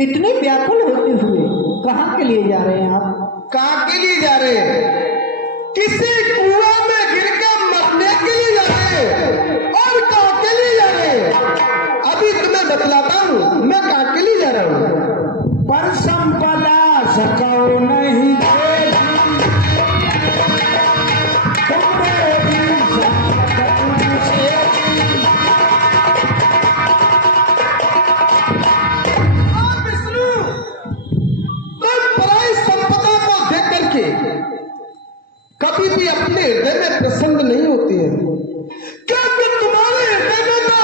इतने व्याकुल होते हुए कहाँ के लिए जा रहे हैं आप? कभी भी अपने हृदय में प्रसन्न नहीं होती है, क्योंकि तुम्हारे हृदय में तो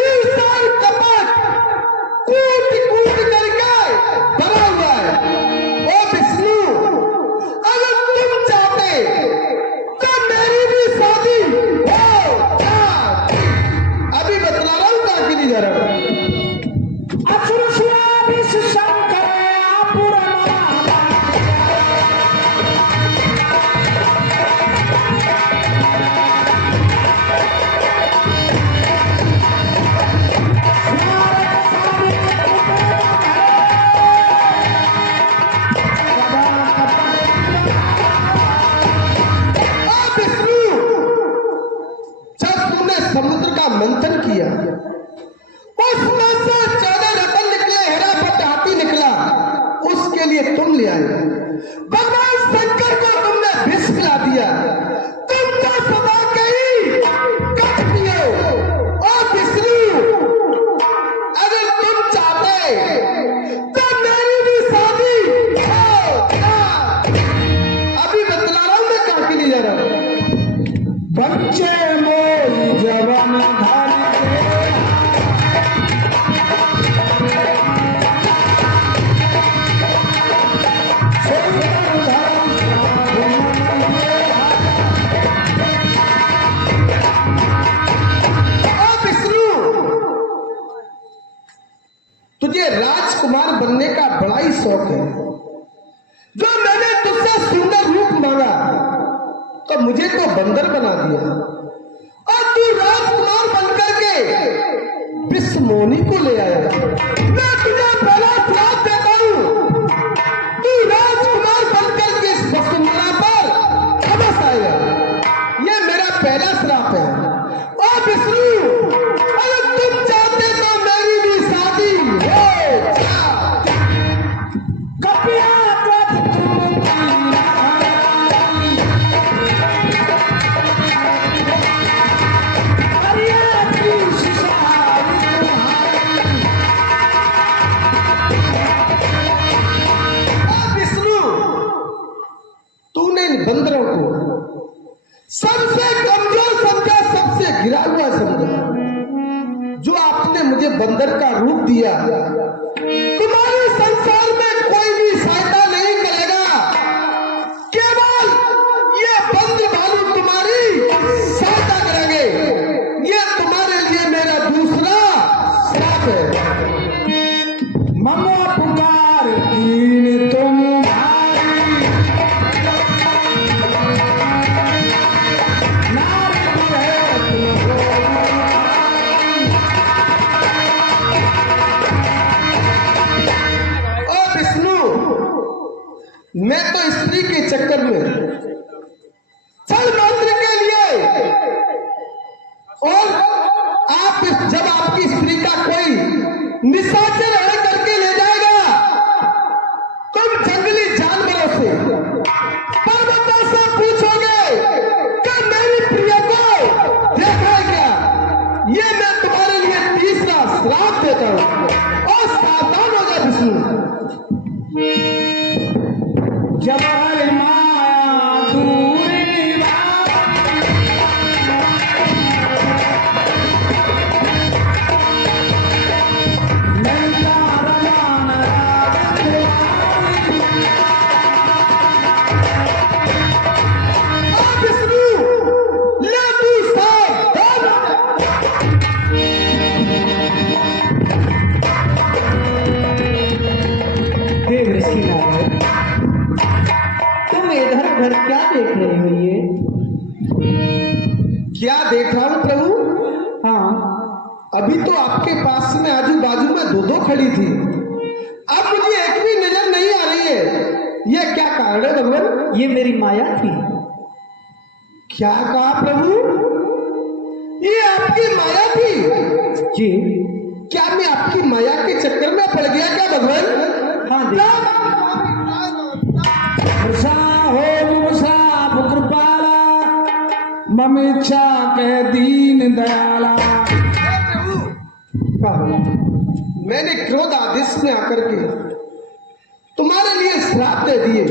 ईर्ष्या और कपट कूट कूट करके भरा हुआ है। ओ विष्णु, अगर तुम चाहते तो मेरी भी शादी हो जाती। अभी बतला रहा हूं ताकि नहीं जा रहा। समुद्र का मंथन किया, उसमें से 14 रतन निकले, हेराफट हाथी निकला, उसके लिए तुम ले आए। भगवान शंकर को तुमने विष पिला दिया, तुमको सदा कहीं कट पियो। और विष्णु, अगर तुम चाहते तो मेरी भी शादी हो जाती। अभी बतला रहा हूं मैं, कहां के लिए जा रहा हूं। बच्चे मोई जवान धर तुझे राजकुमार बनने का बड़ा ही शौक है। जो मैंने तुझसे सुंदर रूप मांगा तो मुझे तो बंदर बना दिया, और तू राजकुमार बनकर के विष्णुमोनी को ले आया। मैं तुझे पहला श्राप देता हूं, तू राजकुमार बनकर के इस वसुंधरा पर अवश्य आएगा। यह मेरा पहला श्राप है। और विष्णु, अगर तुम चाहते तो मेरी भी शादी हो जाती। बंदरों को सबसे कमजोर समझा, सबसे गिरा हुआ समझा। जो आपने मुझे बंदर का रूप दिया, तुम्हारे संसार में कोई भी सहायता नहीं करेगा, केवल ये बंदर भालू तुम्हारी सहायता करेंगे। ये तुम्हारे लिए मेरा दूसरा श्राप है। ममो पुकार दीन तुम मैं तो स्त्री के चक्कर में छल मात्र के लिए, और आप जब आपकी स्त्री का कोई निशाचर है करके ले जाएगा, तुम जंगली जानवरों से, पर्वतों से पूछोगे कि मेरी प्रिय को देखा है क्या। ये मैं तुम्हारे लिए तीसरा श्राप देता हूं, और सावधान हो जा विष्णु। जब हर माया दूर इधर क्या देख रहे हो? ये क्या देख रहा हूं प्रभु? हाँ, अभी तो आपके पास में आजू बाजू में दो खड़ी थी, अब मुझे एक भी नजर नहीं आ रही है। ये क्या कारण है भगवान? ये मेरी माया थी। क्या कहा प्रभु? ये आपकी माया थी? जी। क्या मैं आपकी माया के चक्कर में पड़ गया क्या भगवान? हाँ, ममिच्छा के दीन दयाला। मैंने क्रोध आदेश में आकर के तुम्हारे लिए श्राप दे दिए,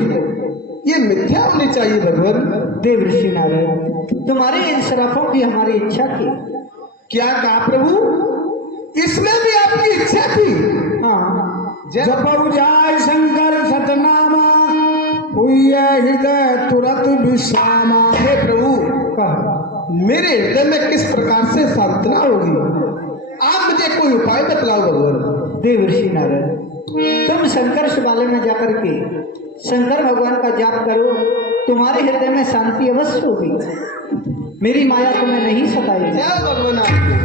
ये मिथ्या होनी चाहिए भगवान। देव ऋषि नारद, तुम्हारे इन श्रापों की हमारी इच्छा थी। क्या कहा प्रभु? इसमें भी आपकी इच्छा थी? हाँ, जपऊ जाय शंकर सतनामा, हुई हृदय तुरंत विश्रामा। हे प्रभु, कहा। मेरे हृदय में किस प्रकार से सांत्वना होगी? आप मुझे कोई उपाय बतलाओ भगवान। देव ऋषि नारद, तुम शंकर शिवालय में जाकर के शंकर भगवान का जाप करो, तुम्हारे हृदय में शांति अवश्य होगी। मेरी माया तुम्हें नहीं सताएगी। जय भगवान आपकी।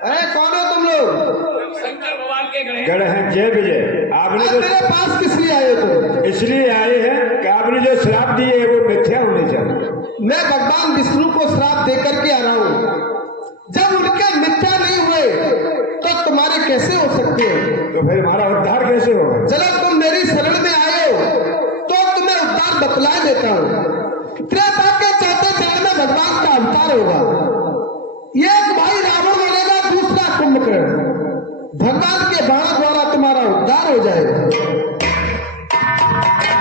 अरे कौन हो तुम लोग? शंकर भगवान के गणे गण है जय विजय। आपने आज जो मेरे पास किस लिए आए हो तुम? इसलिए आए हैं कि आपने जो श्राप दिए है वो मिथ्या होने चाहिए। मैं भगवान विष्णु को श्राप दे करके आ रहा हूँ। जब उनके मिथ्या नहीं हुए तो तुम्हारे कैसे हो सकते हैं? तो फिर हमारा उद्धार कैसे होगा? चलो तुम मेरी शरण में आए हो तो तुम्हें उद्धार बतला देता हूँ। त्रेता के चौथे चरण में भगवान का अवतार होगा। एक भाई रावण बनेगा, दूसरा कुंभकर्ण। भगवान के बाण द्वारा तुम्हारा उद्धार हो जाएगा।